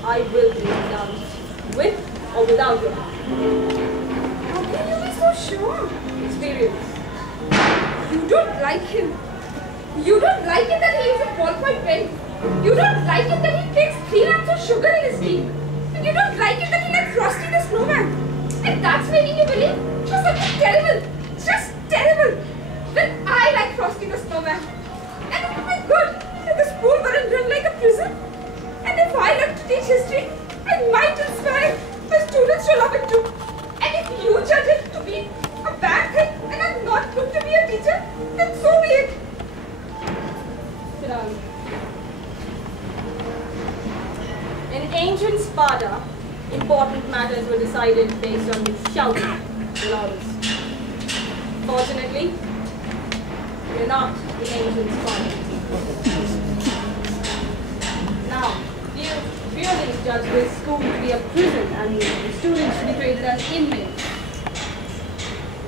I will be indulged. With or without your help. How can you be so sure? Experience. You don't like him. You don't like it that he is a ballpoint pen. You don't like it that he takes 3 grams of sugar in his tea. And you don't like it that he likes Frosty the Snowman. And that's making you believe just something terrible. Just terrible. Well, I like Frosty the Snowman. And it would be good if the school weren't run like a prison. And if I love to teach history, I might inspire my students to love it too. And if you judge it to be a bad thing and I'm not good to be a teacher, then so be it. Sit down. In ancient Sparta, important matters were decided based on shouting the loudest. Fortunately, we're not in ancient Sparta. Now, do you really judge this school to be a prison and the students to be treated as inmates?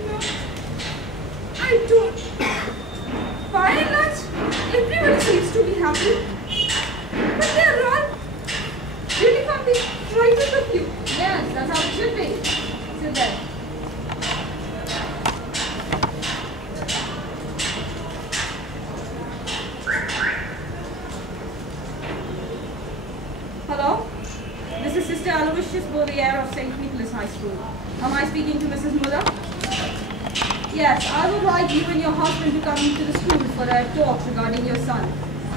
No, I don't. By and large, everybody seems to be happy. But they're all really from the frightened of you. Yes, that's how it should be. Sit there. Mr. Aloysius bore the air of St. Nicholas High School. Am I speaking to Mrs. Muller? Yes, I would like you and your husband to come to the school for a talk regarding your son.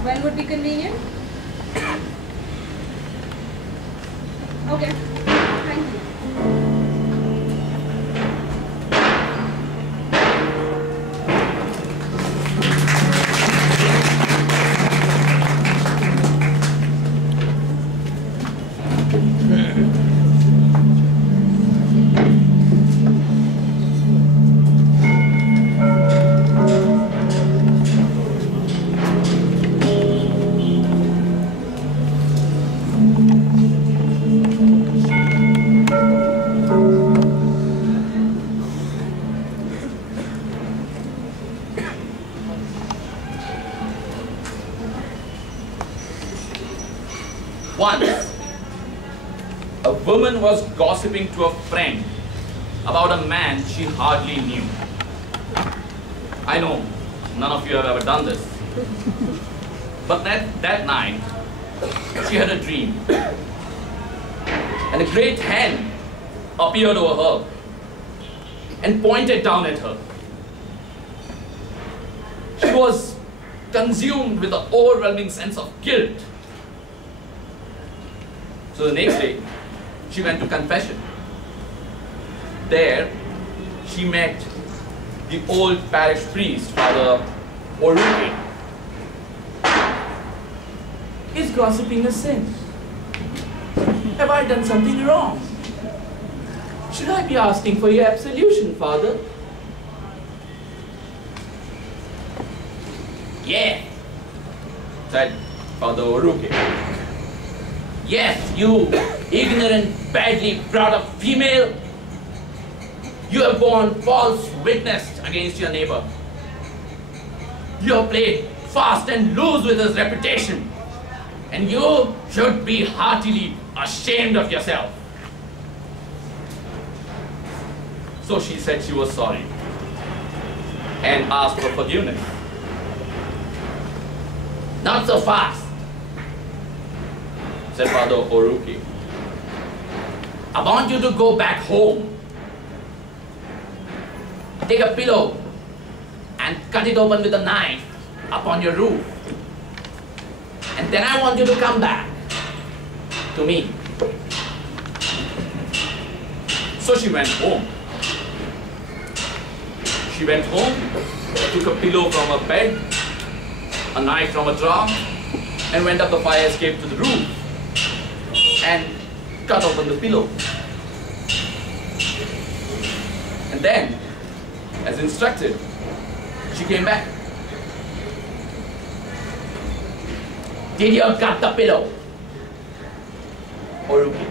When would be convenient? Okay, thank you. Once, a woman was gossiping to a friend about a man she hardly knew. I know none of you have ever done this. But that night, she had a dream. And a great hand appeared over her and pointed down at her. She was consumed with an overwhelming sense of guilt. So the next day, she went to confession. There, she met the old parish priest, Father Oruke. Is gossiping a sin? Have I done something wrong? Should I be asking for your absolution, Father? Yeah, said Father Oruke. Yes, you ignorant, badly brought up female. You have borne false witness against your neighbor. You have played fast and loose with his reputation. And you should be heartily ashamed of yourself. So she said she was sorry and asked for forgiveness. Not so fast, said Father Oruke. I want you to go back home. Take a pillow and cut it open with a knife upon your roof. And then I want you to come back to me. So she went home. She went home, took a pillow from her bed, a knife from a drawer, and went up the fire escape to the roof and cut open the pillow. And then, as instructed, she came back. Did you cut the pillow? Oruke.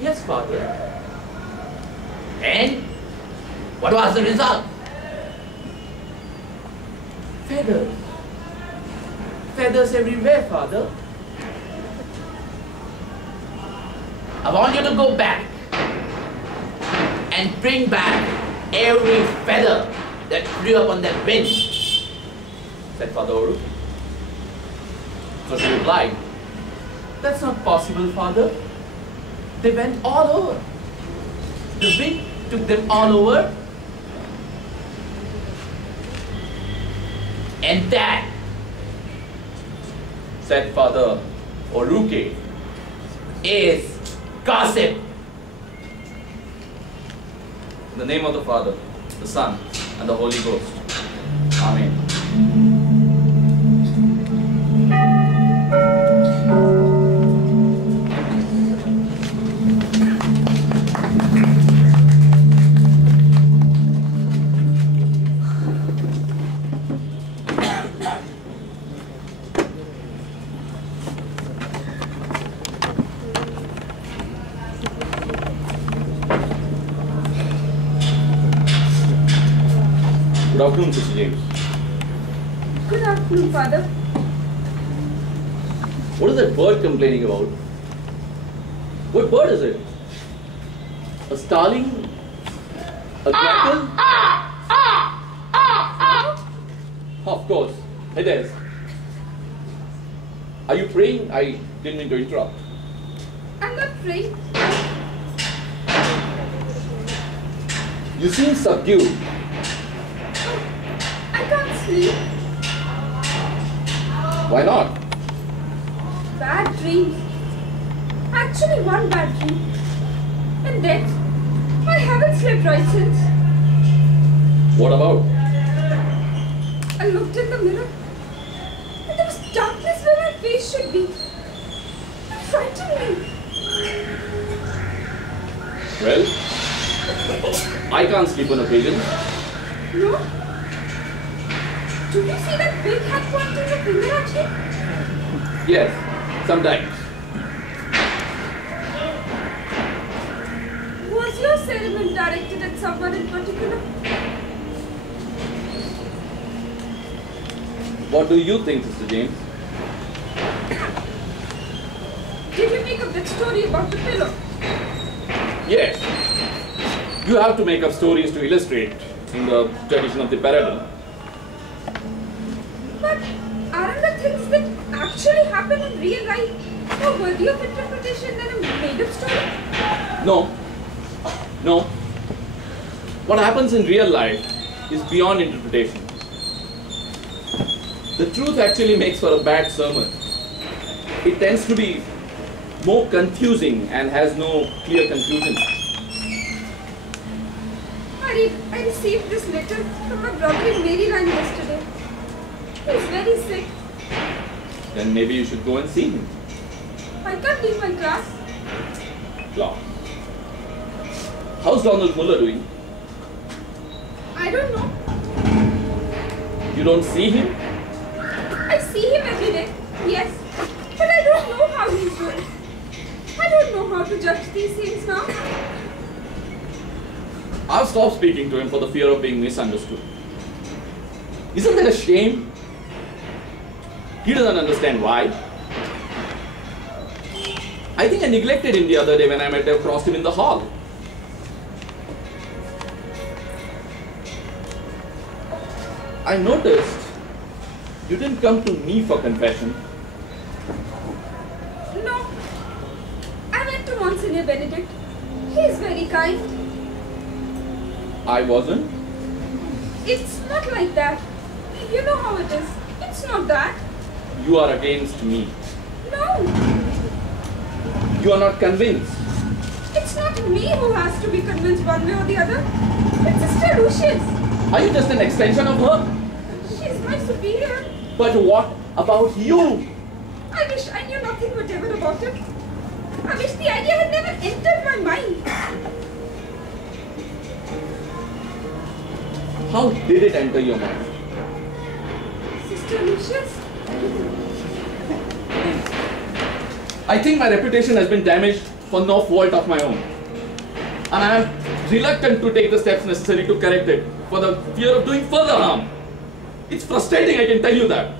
Yes, Father. And what was the result? Feathers. Feathers everywhere, Father. I want you to go back and bring back every feather that flew up on that bench, said Father Oruke. So she replied, that's not possible, Father. They went all over. The wind took them all over. And that, said Father Oruke, is gossip. In the name of the Father, the Son, and the Holy Ghost. Amen. Good afternoon, Sister James. Good afternoon, Father. What is that bird complaining about? What bird is it? A starling? A grackle? Of course, it is. Are you praying? I didn't mean to interrupt. I'm not trained. You seem subdued. I can't sleep. Why not? Bad dreams. Actually, one bad dream. And then, I haven't slept right since. What about? I looked in the mirror. And there was darkness where my face should be. It frightened me. Well, I can't sleep on occasion. No? Do you see that big hat pointing the finger at you? Yes, sometimes. Was your sentiment directed at someone in particular? What do you think, Sister James? Did you make a big story about the pillow? Yes. You have to make up stories to illustrate in the tradition of the parable. But aren't the things that actually happen in real life more worthy of interpretation than a made-up story? No. No. What happens in real life is beyond interpretation. The truth actually makes for a bad sermon. It tends to be more confusing and has no clear conclusion. I received this letter from my brother in Maryland yesterday. He's very sick. Then maybe you should go and see him. I can't leave my class. Class. How's Donald Muller doing? I don't know. You don't see him? I see him every day, yes. But I don't know how he's doing. I don't know how to judge these things now. I've stopped speaking to him for the fear of being misunderstood. Isn't that a shame? He doesn't understand why. I think I neglected him the other day when I might have crossed him in the hall. I noticed you didn't come to me for confession. No. I went to Monsignor Benedict. He's very kind. I wasn't. It's not like that. You know how it is. It's not that. You are against me. No. You are not convinced. It's not me who has to be convinced one way or the other. It's Sister Lucius. Are you just an extension of her? She's my superior. But what about you? I wish I knew nothing whatever about it. I wish the idea had never entered my mind. How did it enter your mind? Sister Lucius? I think my reputation has been damaged for no fault of my own. And I am reluctant to take the steps necessary to correct it for the fear of doing further harm. It's frustrating, I can tell you that.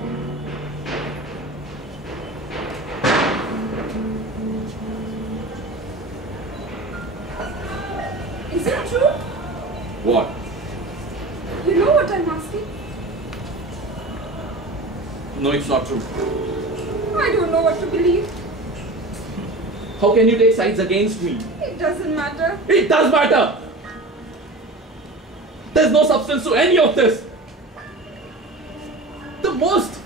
Is it true? What? You know what I'm asking? No, it's not true. I don't know what to believe. How can you take sides against me? It doesn't matter. It does matter! There's no substance to any of this. The most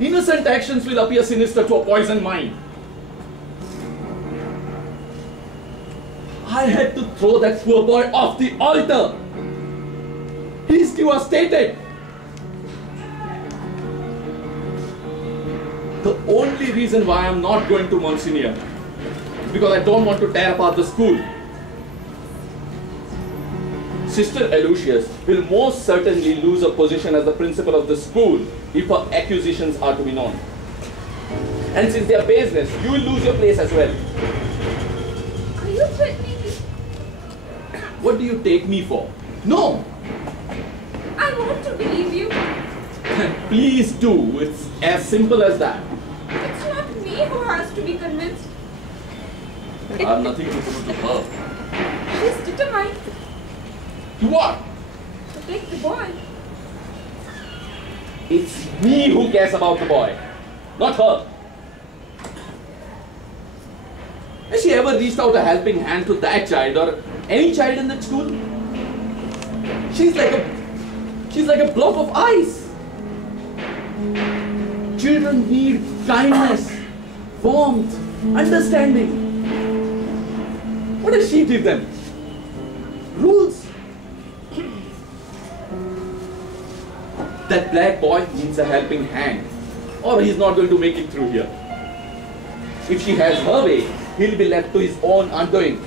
innocent actions will appear sinister to a poisoned mind. I had to throw that poor boy off the altar. He's devastated. The only reason why I'm not going to Monsignor is because I don't want to tear apart the school. Sister Aloysius will most certainly lose her position as the principal of the school if her accusations are to be known. And since they are baseless, you will lose your place as well. Are you threatening me? What do you take me for? No! I want to believe you. Please do. It's as simple as that. It's not me who has to be convinced. I have nothing to prove to her. She's determined To what? to take the boy. It's me who cares about the boy, not her. Has she ever reached out a helping hand to that child or any child in that school? She's like a block of ice. Children need kindness, warmth, understanding. What does she give them? Rules. That black boy needs a helping hand, or he's not going to make it through here. If she has her way, he'll be left to his own undoing.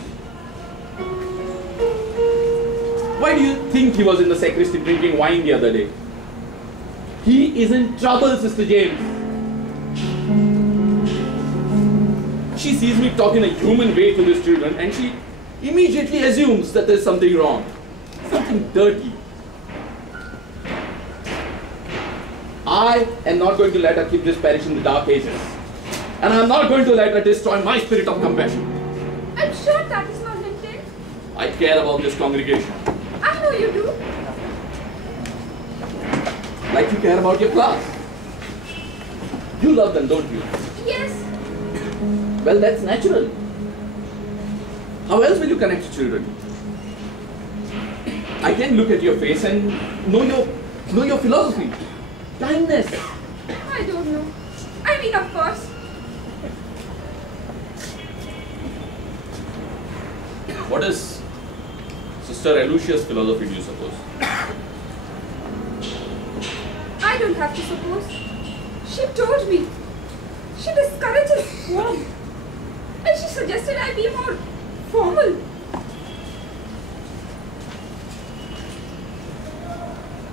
Why do you think he was in the sacristy drinking wine the other day? He is in trouble, Sister James. She sees me talk in a human way to these children and she immediately assumes that there's something wrong, something dirty. I am not going to let her keep this parish in the dark ages. And I'm not going to let her destroy my spirit of compassion. I'm sure that is not intent. I care about this congregation. I know you do. Like you care about your class. You love them, don't you? Yes. Well, that's natural. How else will you connect to children? I can look at your face and know your philosophy. Kindness. I don't know. I mean, of course. What is Sister Lucia's philosophy, do you suppose? I don't have to suppose. She told me. She discourages warmth. And she suggested I be more formal.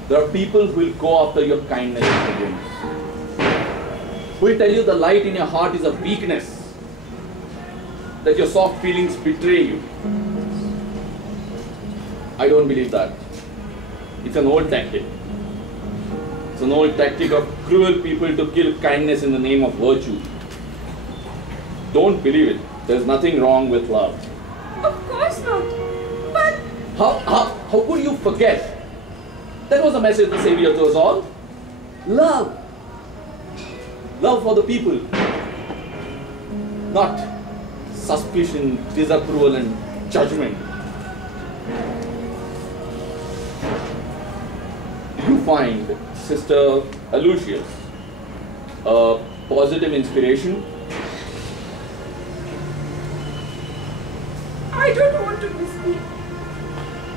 There are people who will go after your kindness, Mr. James. Who will tell you the light in your heart is a weakness. That your soft feelings betray you. I don't believe that. It's an old tactic. It's an old tactic of cruel people to kill kindness in the name of virtue. Don't believe it. There's nothing wrong with love. Of course not. But How could you forget? That was the message the Savior to us all. Love. Love for the people. Not suspicion, disapproval and judgment. Do you find Sister Aloysius a positive inspiration? I don't want to misspeak.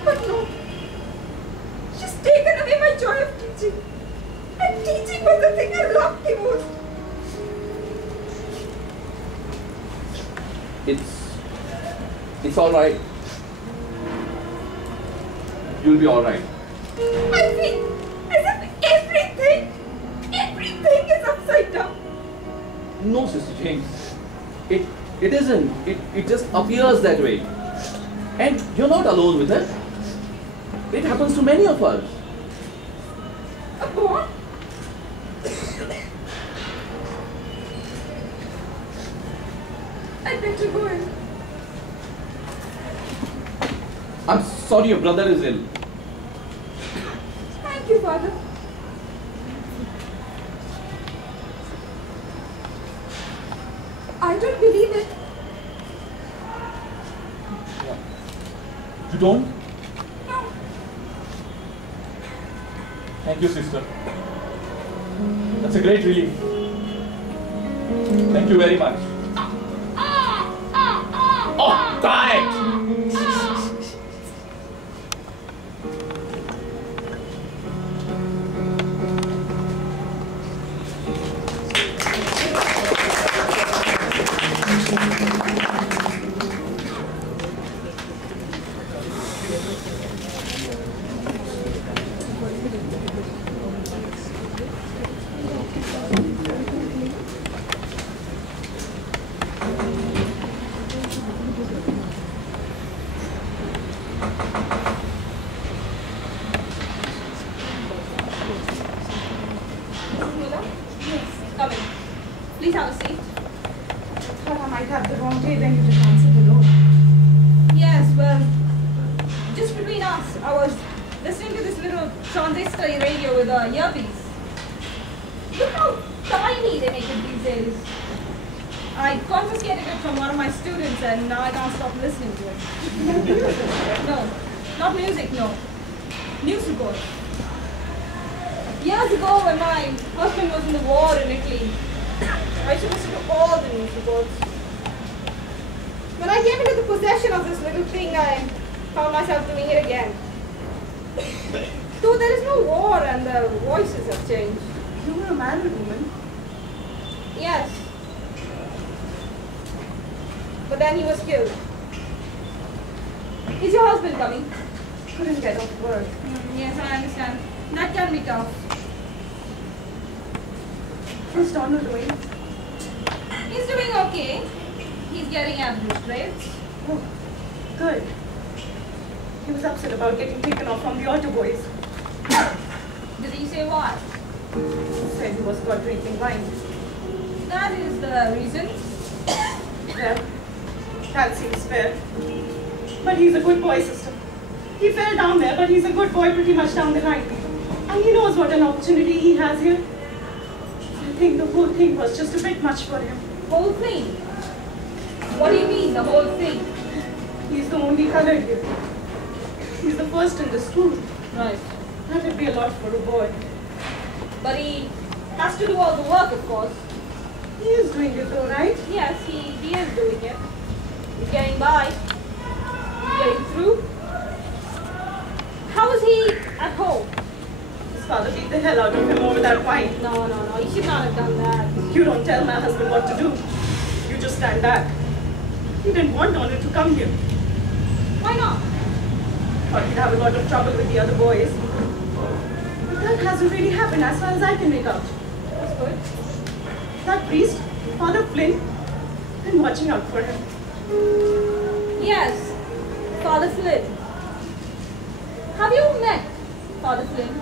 But no. She's taken away my joy of teaching. And teaching was the thing I loved the most. It's all right. You'll be all right. I feel as if everything is upside down. No, Sister James. It isn't. It just appears that way. And you're not alone with it. It happens to many of us. A bond? I'd better go in. I'm sorry your brother is ill. Thank you, Father. I don't believe it. You don't? No. Thank you, sister. That's a great relief. Thank you very much. Oh, quiet! Come in. Please have a seat. Thought I might have the wrong day when you didn't answer the door. Yes, well, just between us, I was listening to this little transistor radio with a earpiece. Look how tiny they make it these days. I confiscated it from one of my students and now I can't stop listening to it. No, not music, no. News reports. Years ago when my husband was in the war in Italy, I used to listen to all the news reports. When I came into the possession of this little thing, I found myself doing it again. Though there is no war and the voices have changed. You were a married woman. Yes. But then he was killed. Is your husband coming? Couldn't get off work. Yes, I understand. That can be tough. How's Donald doing? He's doing okay. He's getting average grades. Oh, good. He was upset about getting taken off from the auto boys. Did he say why? He said he was caught drinking wine. That is the reason. Well, that seems fair. But he's a good boy, sister. He fell down there, but he's a good boy pretty much down the line. And he knows what an opportunity he has here. I think the whole thing was just a bit much for him. Whole thing? What do you mean, the whole thing? He's the only colored here. He's the first in the school. Right. That would be a lot for a boy. But he has to do all the work, of course. He is doing it though, right? Yes, he is doing it. He's getting by. He's getting through. How is he at home? His father beat the hell out of him over that wine. No, he should not have done that. You don't tell my husband what to do. You just stand back. He didn't want Donald to come here. Why not? Thought he'd have a lot of trouble with the other boys. But that hasn't really happened as far as I can make out. That's good. That priest, Father Flynn, been watching out for him. Yes, Father Flynn. Have you met Father Flynn?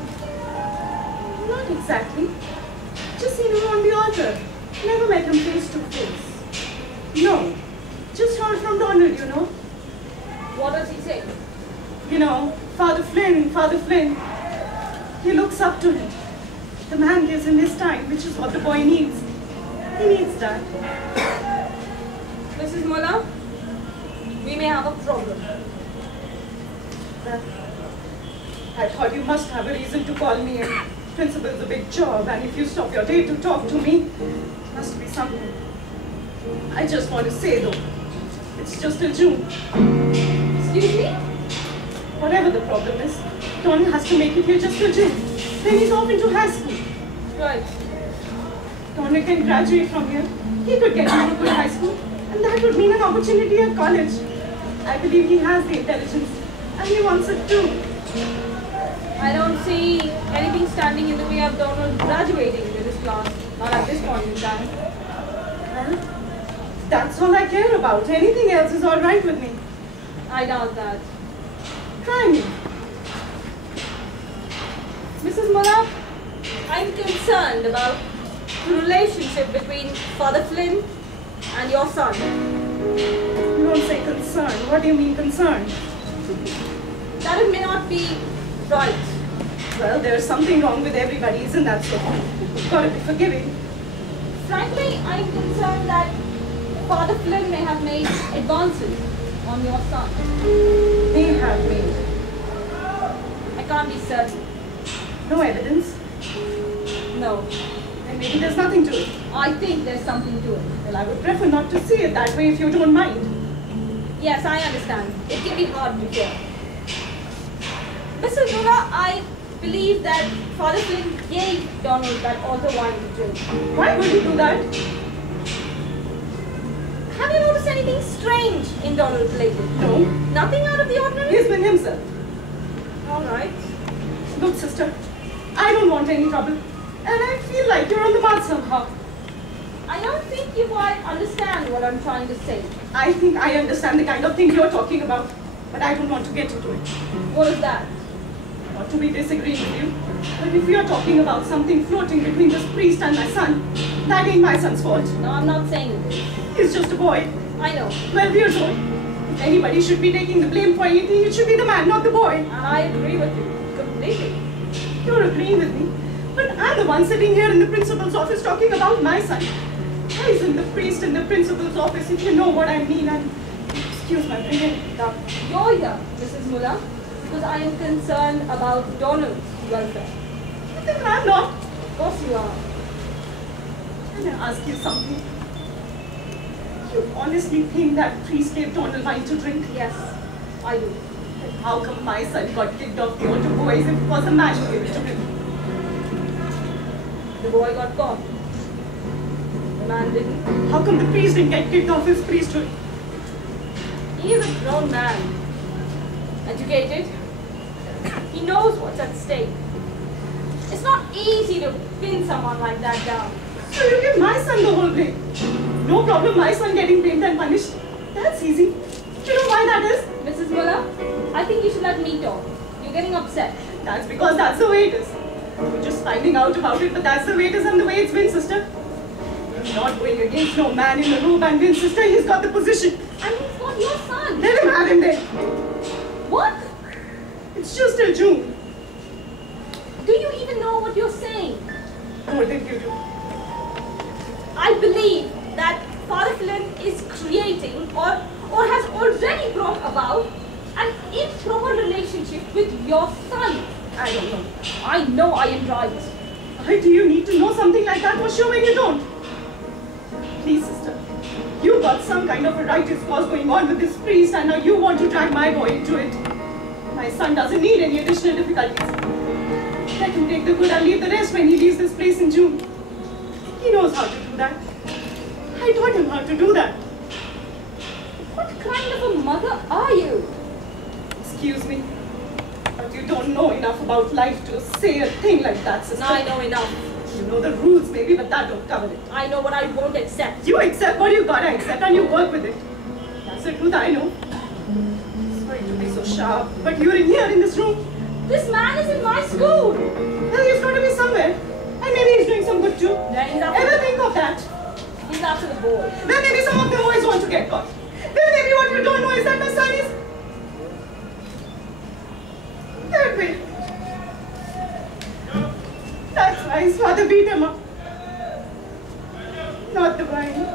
Not exactly. Just seen him on the altar. Never met him face to face. No. Just heard from Donald, you know. What does he say? You know, Father Flynn. He looks up to him. The man gives him his time, which is what the boy needs. He needs that. Mrs. Mullah, we may have a problem. Well, I thought you must have a reason to call me in. Principal's a big job, and if you stop your day to talk to me, it must be something. I just want to say though, it's just till June. Excuse me? Whatever the problem is, Donald has to make it here just till June. Then he's off into high school. Right. Donald can graduate from here. He could get into a good high school, and that would mean an opportunity at college. I believe he has the intelligence, and he wants it too. I don't see anything standing in the way of Donald graduating with his class. Not at this point in time. Well, that's all I care about. Anything else is all right with me. I doubt that. Try me. Mrs. Mullah, I'm concerned about the relationship between Father Flynn and your son. You don't say concerned. What do you mean concerned? That it may not be right. Well, there's something wrong with everybody, isn't that so? You've got to be forgiving. Frankly, I'm concerned that Father Flynn may have made advances on your son. May have made. I can't be certain. No evidence. No. Then maybe there's nothing to it. I think there's something to it. Well, I would prefer not to see it that way if you don't mind. Yes, I understand. It can be hard to hear. Mrs. Mullah, I believe that Father Flynn gave Donald that altar wine to drink. Why would he do that? Have you noticed anything strange in Donald lately? No. Nothing out of the ordinary? He's been himself. All right. Look, sister, I don't want any trouble. And I feel like you're on the mark somehow. I don't think you quite understand what I'm trying to say. I think I understand the kind of thing you're talking about, but I don't want to get into it. What is that? Not to be disagreeing with you, but if you're talking about something floating between this priest and my son, that ain't my son's fault. No, I'm not saying it is. He's just a boy, I know. 12 years old. If anybody should be taking the blame for anything, it should be the man, not the boy. And I agree with you completely. You're agreeing with me, but I'm the one sitting here in the principal's office talking about my son. Why isn't the priest in the principal's office, if you know what I mean? And excuse my bringing it up. You're here, Mrs. Muller, because I am concerned about Donald's welfare. But then I'm not. Of course you are. Can I ask you something? You honestly think that priest gave Donald wine to drink? Yes, I do. Then how come my son got kicked off the auto boys if it was a man who gave it to him? The boy got caught. The man didn't. How come the priest didn't get kicked off his priesthood? He is a grown man. Educated. He knows what's at stake. It's not easy to pin someone like that down. So you give my son the whole blame. No problem my son getting blamed and punished. That's easy. Do you know why that is? Mrs. Muller, I think you should let me talk. You're getting upset. That's because that's the way it is. We're just finding out about it, but that's the way it is and the way it's been, sister. You're not going against no man in the robe and win, sister. He's got the position. And he's not your son. Let him have him then. What? It's just till June. Do you even know what you're saying? More than you do. I believe that Father Flynn is creating or has already brought about an improper relationship with your son. I don't know. I know I am right. Why do you need to know something like that for sure when you don't? Please, sister. You've got some kind of a righteous cause going on with this priest and now you want to drag my boy into it. My son doesn't need any additional difficulties. Let him take the good and leave the rest when he leaves this place in June. He knows how to do that. I taught him how to do that. What kind of a mother are you? Excuse me, but you don't know enough about life to say a thing like that, sister. I know enough. You know the rules maybe, but that don't cover it. I know what I won't accept. You accept what you gotta accept and you work with it. That's the truth, I know. Sorry to be so sharp, but you're in here in this room. This man is in my school. Well, he's got to be somewhere. And maybe he's doing some good too. Yeah, he's after Ever think of that? He's after the boy. Then maybe some of the boys want to get caught. Then maybe what you don't know is that my son is that way. That's why his father beat him up. Not the wine.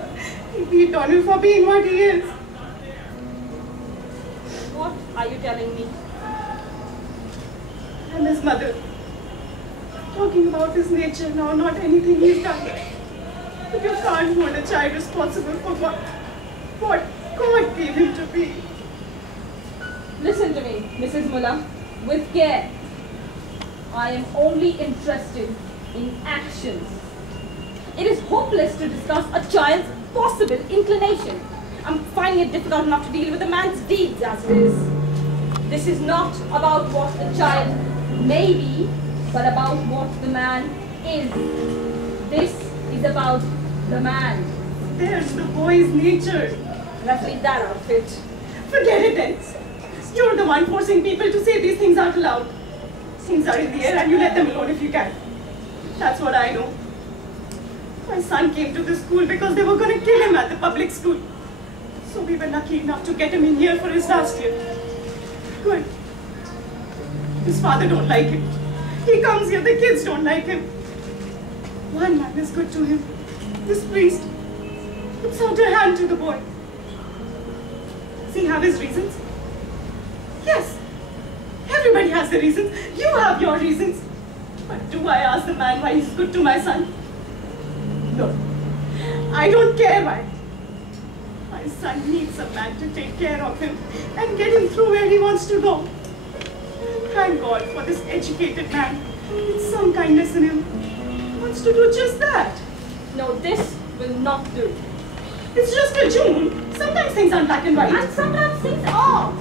He beat Donald for being what he is. What are you telling me? And his mother. Talking about his nature now, not anything he's done. But you can't hold a child responsible for what God gave him to be. Listen to me, Mrs. Muller, with care. I am only interested in actions. It is hopeless to discuss a child's possible inclination. I'm finding it difficult enough to deal with a man's deeds as it is. This is not about what the child may be, but about what the man is. This is about the man. There's the boy's nature. Let's leave that out of it. Forget it then. You're the one forcing people to say these things out loud. Things are in the air and you let them alone if you can. That's what I know. My son came to the school because they were going to kill him at the public school. So we were lucky enough to get him in here for his last year. Good. His father don't like him. He comes here, the kids don't like him. One man is good to him. This priest puts out a hand to the boy. Does he have his reasons? Yes. Everybody has their reasons. You have your reasons. But do I ask the man why he's good to my son? No. I don't care why. My son needs a man to take care of him and get him through where he wants to go. Thank God for this educated man with some kindness in him. He wants to do just that. No, this will not do. It's just till June. Sometimes things aren't black and white. And sometimes things are.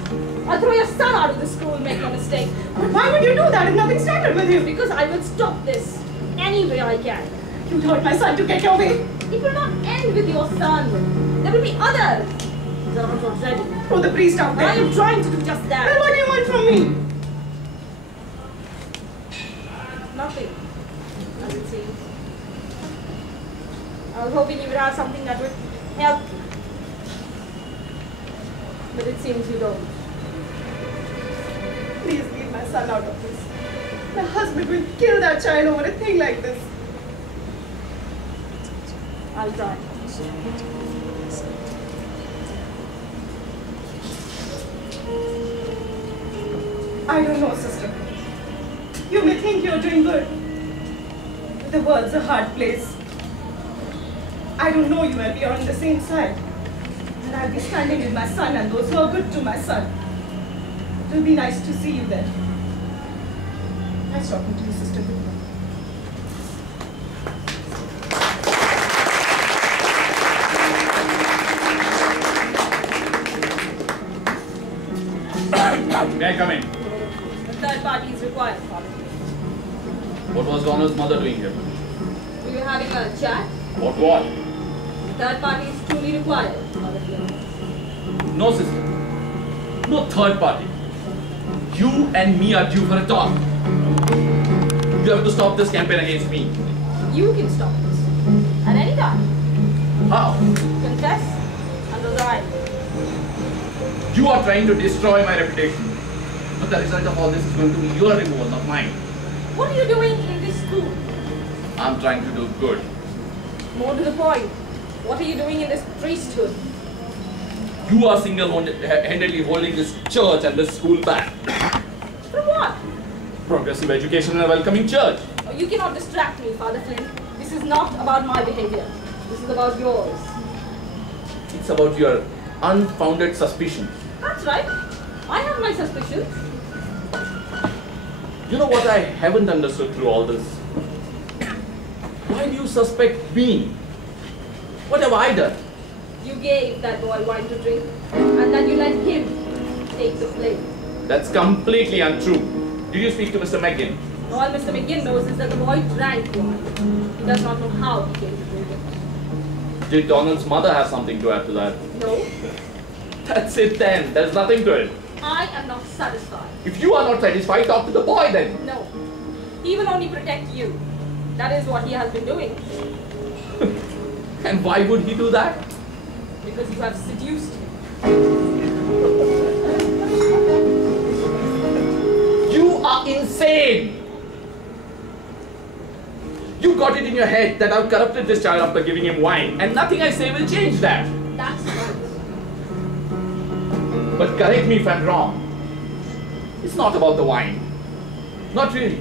I'll throw your son out of the school, make no mistake. But why would you do that if nothing started with him? Because I will stop this any way I can. You told my son to get your way. It will not end with your son. There will be others. They are not ready. Throw the priest out there. I am trying to do just Then that. what do you want from me? Nothing, as it seems. I was hoping you would have something that would help. But it seems you don't. Please leave my son out of this. My husband will kill that child over a thing like this. I'll try. I don't know, sister. You may think you're doing good. The world's a hard place. I don't know you and we are on the same side. And I'll be standing with my son and those who are good to my son. It'll be nice to see you then. Nice talking to you, Sister Gupta. May I come in? The third party is required, Father. What was Donald's mother doing here? We were having a chat. What? The third party is truly required, Father. No, sister. No third party. You and me are due for a talk. You have to stop this campaign against me. You can stop this. At any time. How? Confess and resign. You are trying to destroy my reputation. But the result of all this is going to be your removal, not mine. What are you doing in this school? I'm trying to do good. More to the point, what are you doing in this priesthood? You are single-handedly holding this church and this school back. For what? Progressive education and a welcoming church. Oh, you cannot distract me, Father Flynn. This is not about my behavior. This is about yours. It's about your unfounded suspicions. That's right. I have my suspicions. You know what I haven't understood through all this? Why do you suspect me? What have I done? You gave that boy wine to drink, and then you let him take the blame. That's completely untrue. Did you speak to Mr. McGinn? All Mr. McGinn knows is that the boy drank wine. He does not know how he came to drink it. Did Donald's mother have something to add to that? No, That's it then. There's nothing to it. I am not satisfied. If you are not satisfied, talk to the boy then. No, he will only protect you. That is what he has been doing. And why would he do that? Because you have seduced him. You are insane! You got it in your head that I've corrupted this child after giving him wine, and nothing I say will change that. That's right. But correct me if I'm wrong. It's not about the wine. Not really.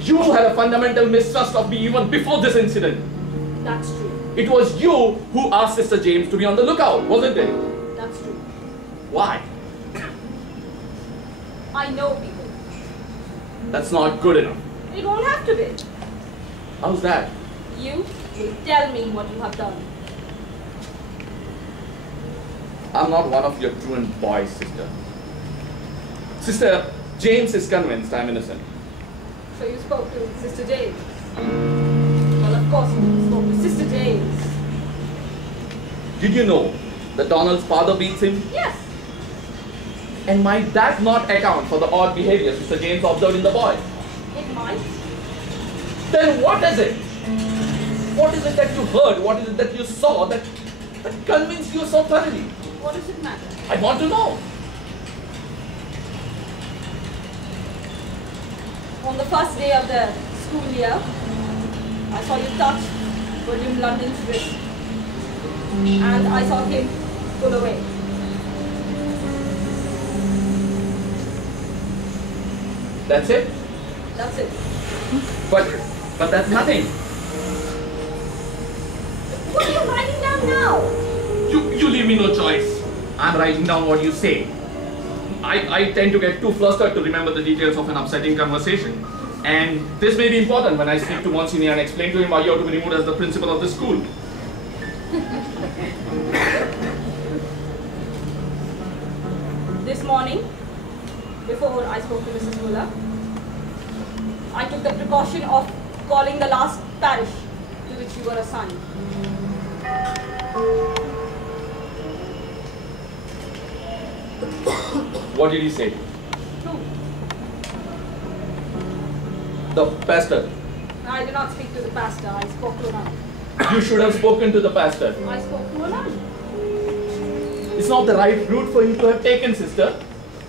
You had a fundamental mistrust of me even before this incident. That's true. It was you who asked Sister James to be on the lookout, wasn't it? That's true. Why? I know people. That's not good enough. It won't have to be. How's that? You will tell me what you have done. I'm not one of your truant boys, sister. Sister James is convinced I'm innocent. So you spoke to Sister James? Well, of course you spoke to Sister James. Did you know that Donald's father beats him? Yes. And might that not account for the odd behavior Sister James observed in the boy? It might. Then what is it? What is it that you heard? What is it that you saw that convinced you so thoroughly? What does it matter? I want to know. On the first day of the school year, I saw you touch William London's wrist. And I saw him pull away. That's it? That's it. But that's nothing. What are you writing down now? You leave me no choice. I'm writing down what you say. I tend to get too flustered to remember the details of an upsetting conversation. And this may be important when I speak to Monsignor and explain to him why you are to be removed as the principal of the school. This morning, before I spoke to Mrs. Muller, I took the precaution of calling the last parish to which you were assigned. What did he say? Who? The pastor. I did not speak to the pastor, I spoke to a nun. You should have spoken to the pastor. I spoke to a nun. It's not the right route for you to have taken, sister.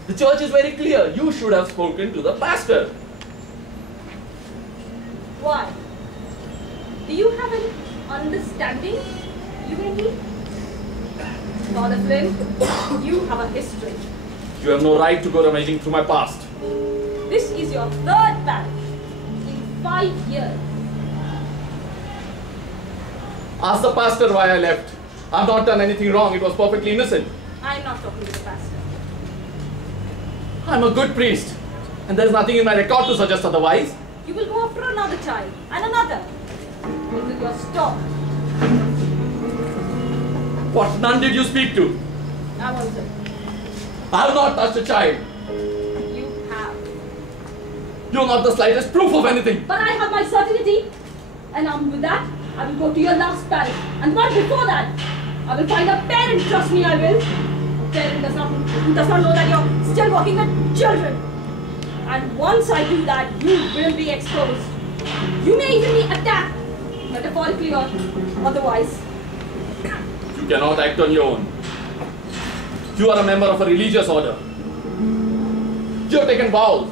The church is very clear. You should have spoken to the pastor. Why? Do you have any understanding you may need. Father Flynn, you have a history. You have no right to go rummaging through my past. This is your third marriage in 5 years. Ask the pastor why I left. I've not done anything wrong. It was perfectly innocent. I'm not talking to the pastor. I'm a good priest. And there's nothing in my record to suggest otherwise. You will go after another child and another until you're stopped. What nun did you speak to? I wasn't. I have not touched a child. You have. You're not the slightest proof of anything. But I have my certainty. And armed with that, I will go to your last parish. And one before that, I will find a parent. Trust me, I will. A parent who does not know that you're still working with children. And once I do that, you will be exposed. You may even be attacked, metaphorically or otherwise. You cannot act on your own. You are a member of a religious order. You have taken vows,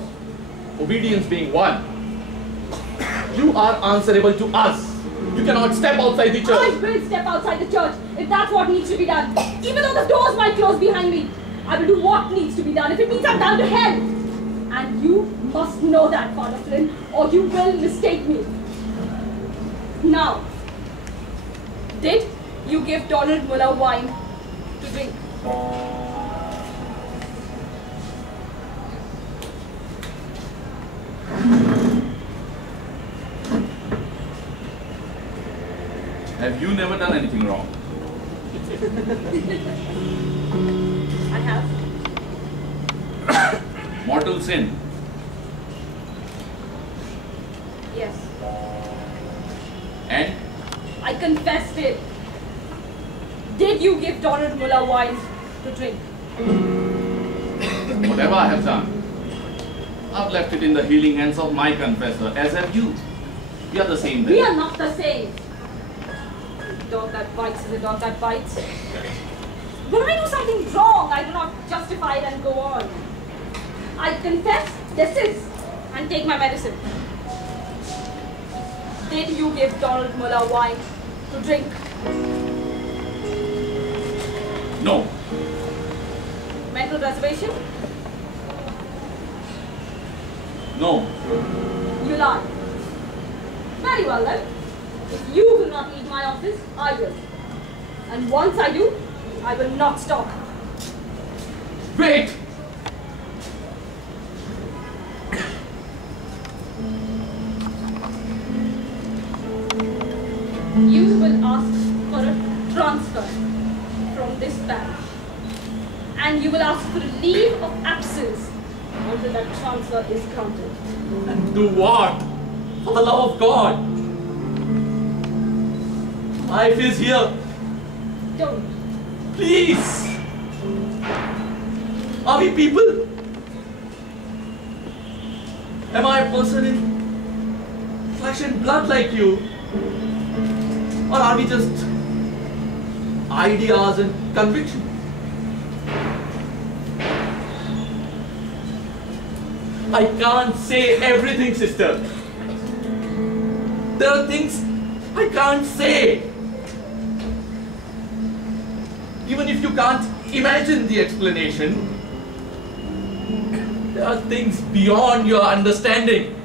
obedience being one. You are answerable to us. You cannot step outside the church. I will step outside the church if that's what needs to be done. Even though the doors might close behind me, I will do what needs to be done. If it means I'm down to hell. And you must know that, Father Flynn, or you will mistake me. Now, did you give Donald Muller wine to drink? Have you never done anything wrong? I have. Mortal sin. Yes. And I confessed it. Did you give Donald Muller wine to drink? whatever I have done, I've left it in the healing hands of my confessor, as have you. We are the same then. We are not the same. A dog that bites is a dog that bites. When I do something wrong, I do not justify it and go on. I confess, desist, and take my medicine. Did you give Donald Muller wine to drink? No. Mental reservation? No. You lie. Very well then. If you will not leave my office, I will. And once I do, I will not stop. Wait! You will ask for a transfer from this bank. And you will ask for a leave of absence until that transfer is granted. And do what? For the love of God. Life is here. Don't. Please. Are we people? Am I a person in flesh and blood like you? Or are we just ideas and convictions? I can't say everything, sister. There are things I can't say. Even if you can't imagine the explanation, there are things beyond your understanding.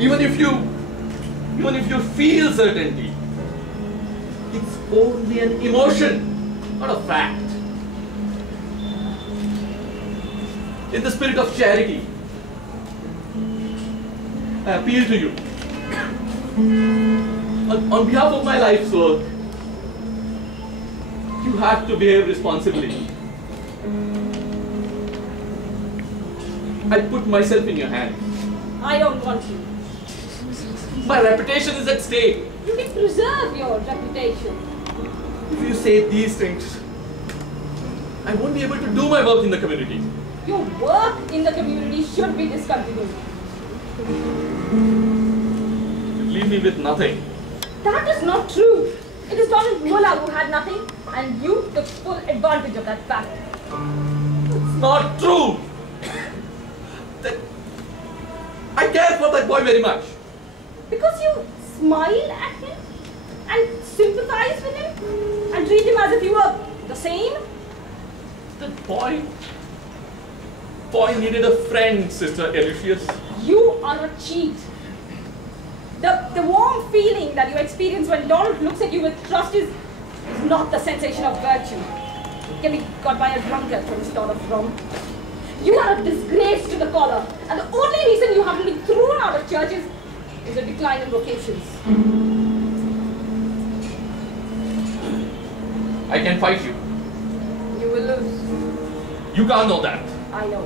Even if you feel certainty, it's only an emotion, not a fact. In the spirit of charity, I appeal to you. On behalf of my life's work, you have to behave responsibly. I put myself in your hands. I don't want you. My reputation is at stake. You can preserve your reputation. If you say these things, I won't be able to do my work in the community. Your work in the community should be discontinued. You leave me with nothing. That is not true. It is Donald Muller who had nothing, and you took full advantage of that fact. It's not true. I care for that boy very much. Because you smile at him and sympathize with him and treat him as if you were the same? The boy needed a friend, Sister Elysius. You are a cheat. The warm feeling that you experience when Donald looks at you with trust is not the sensation of virtue. It can be got by a drunkard from the start of rum. You are a disgrace to the collar, and the only reason you haven't been thrown out of churches is a decline in vocations. I can fight you. You will lose. You can't know that. I know.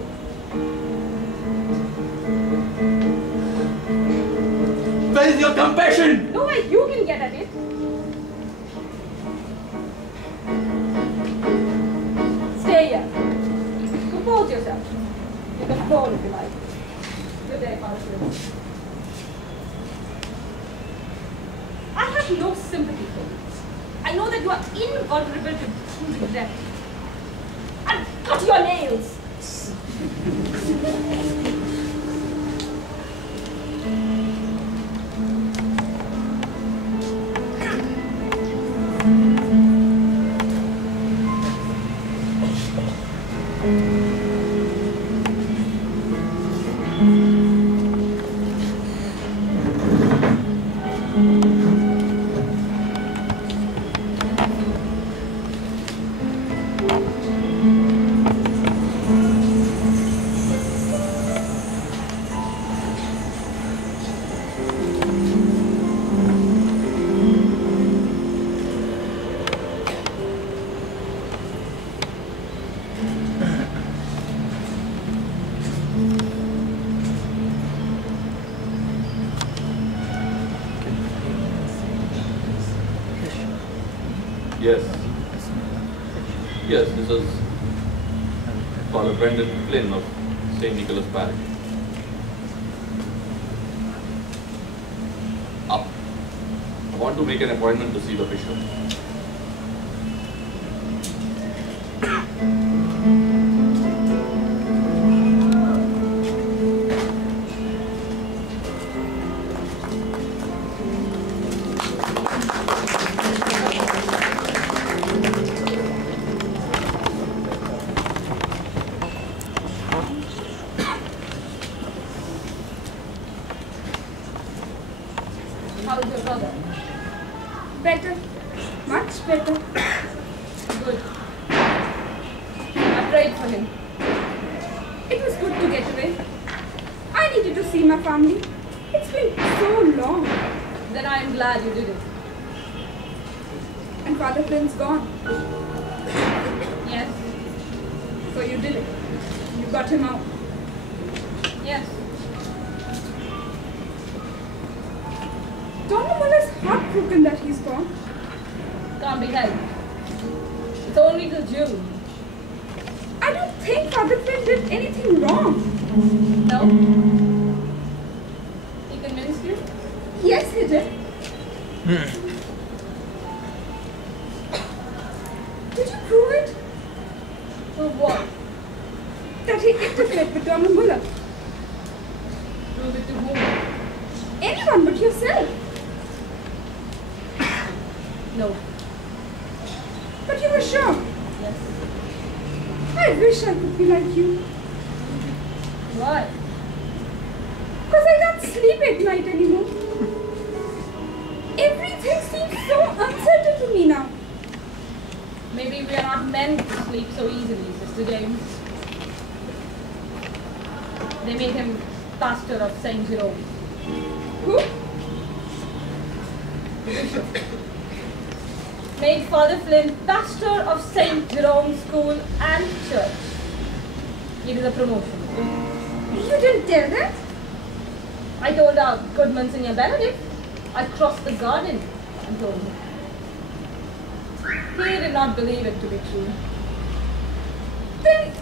Where is your compassion? No way you can get at it. Stay here. Compose yourself. You can phone if you like. Good day, Father Flynn. I have no sympathy for you. I know that you are invulnerable to true regret. I'll cut your nails. Yes, this is Father Brendan Flynn of St. Nicholas Parish. Up. I want to make an appointment to see the bishop. How is your brother? Better. Much better. Good. I prayed for him. It was good to get away. I needed to see my family. It's been so long. Then I am glad you did it. And Father Flynn's gone. Yes. So you did it. You got him out. Yes. Donna is heartbroken that he's gone. Can't be helped. It's only till June. I don't think Father Flynn did anything wrong. No? He convinced you? Yes, he did. Did you prove it? Prove what? That he interfered with Donna Muller. Prove it to whom? Anyone but yourself. No. But you were sure. Yes. I wish I could be like you. Why? Because I can't sleep at night anymore. Everything seems so uncertain to me now. Maybe we are not meant to sleep so easily, Sister James. They made him pastor of St. Jerome. Who? Bishop. Made Father Flynn pastor of St. Jerome School and Church. It is a promotion. You didn't tell that? I told our good Monsignor Benedict. I crossed the garden and told him. He did not believe it to be true. Then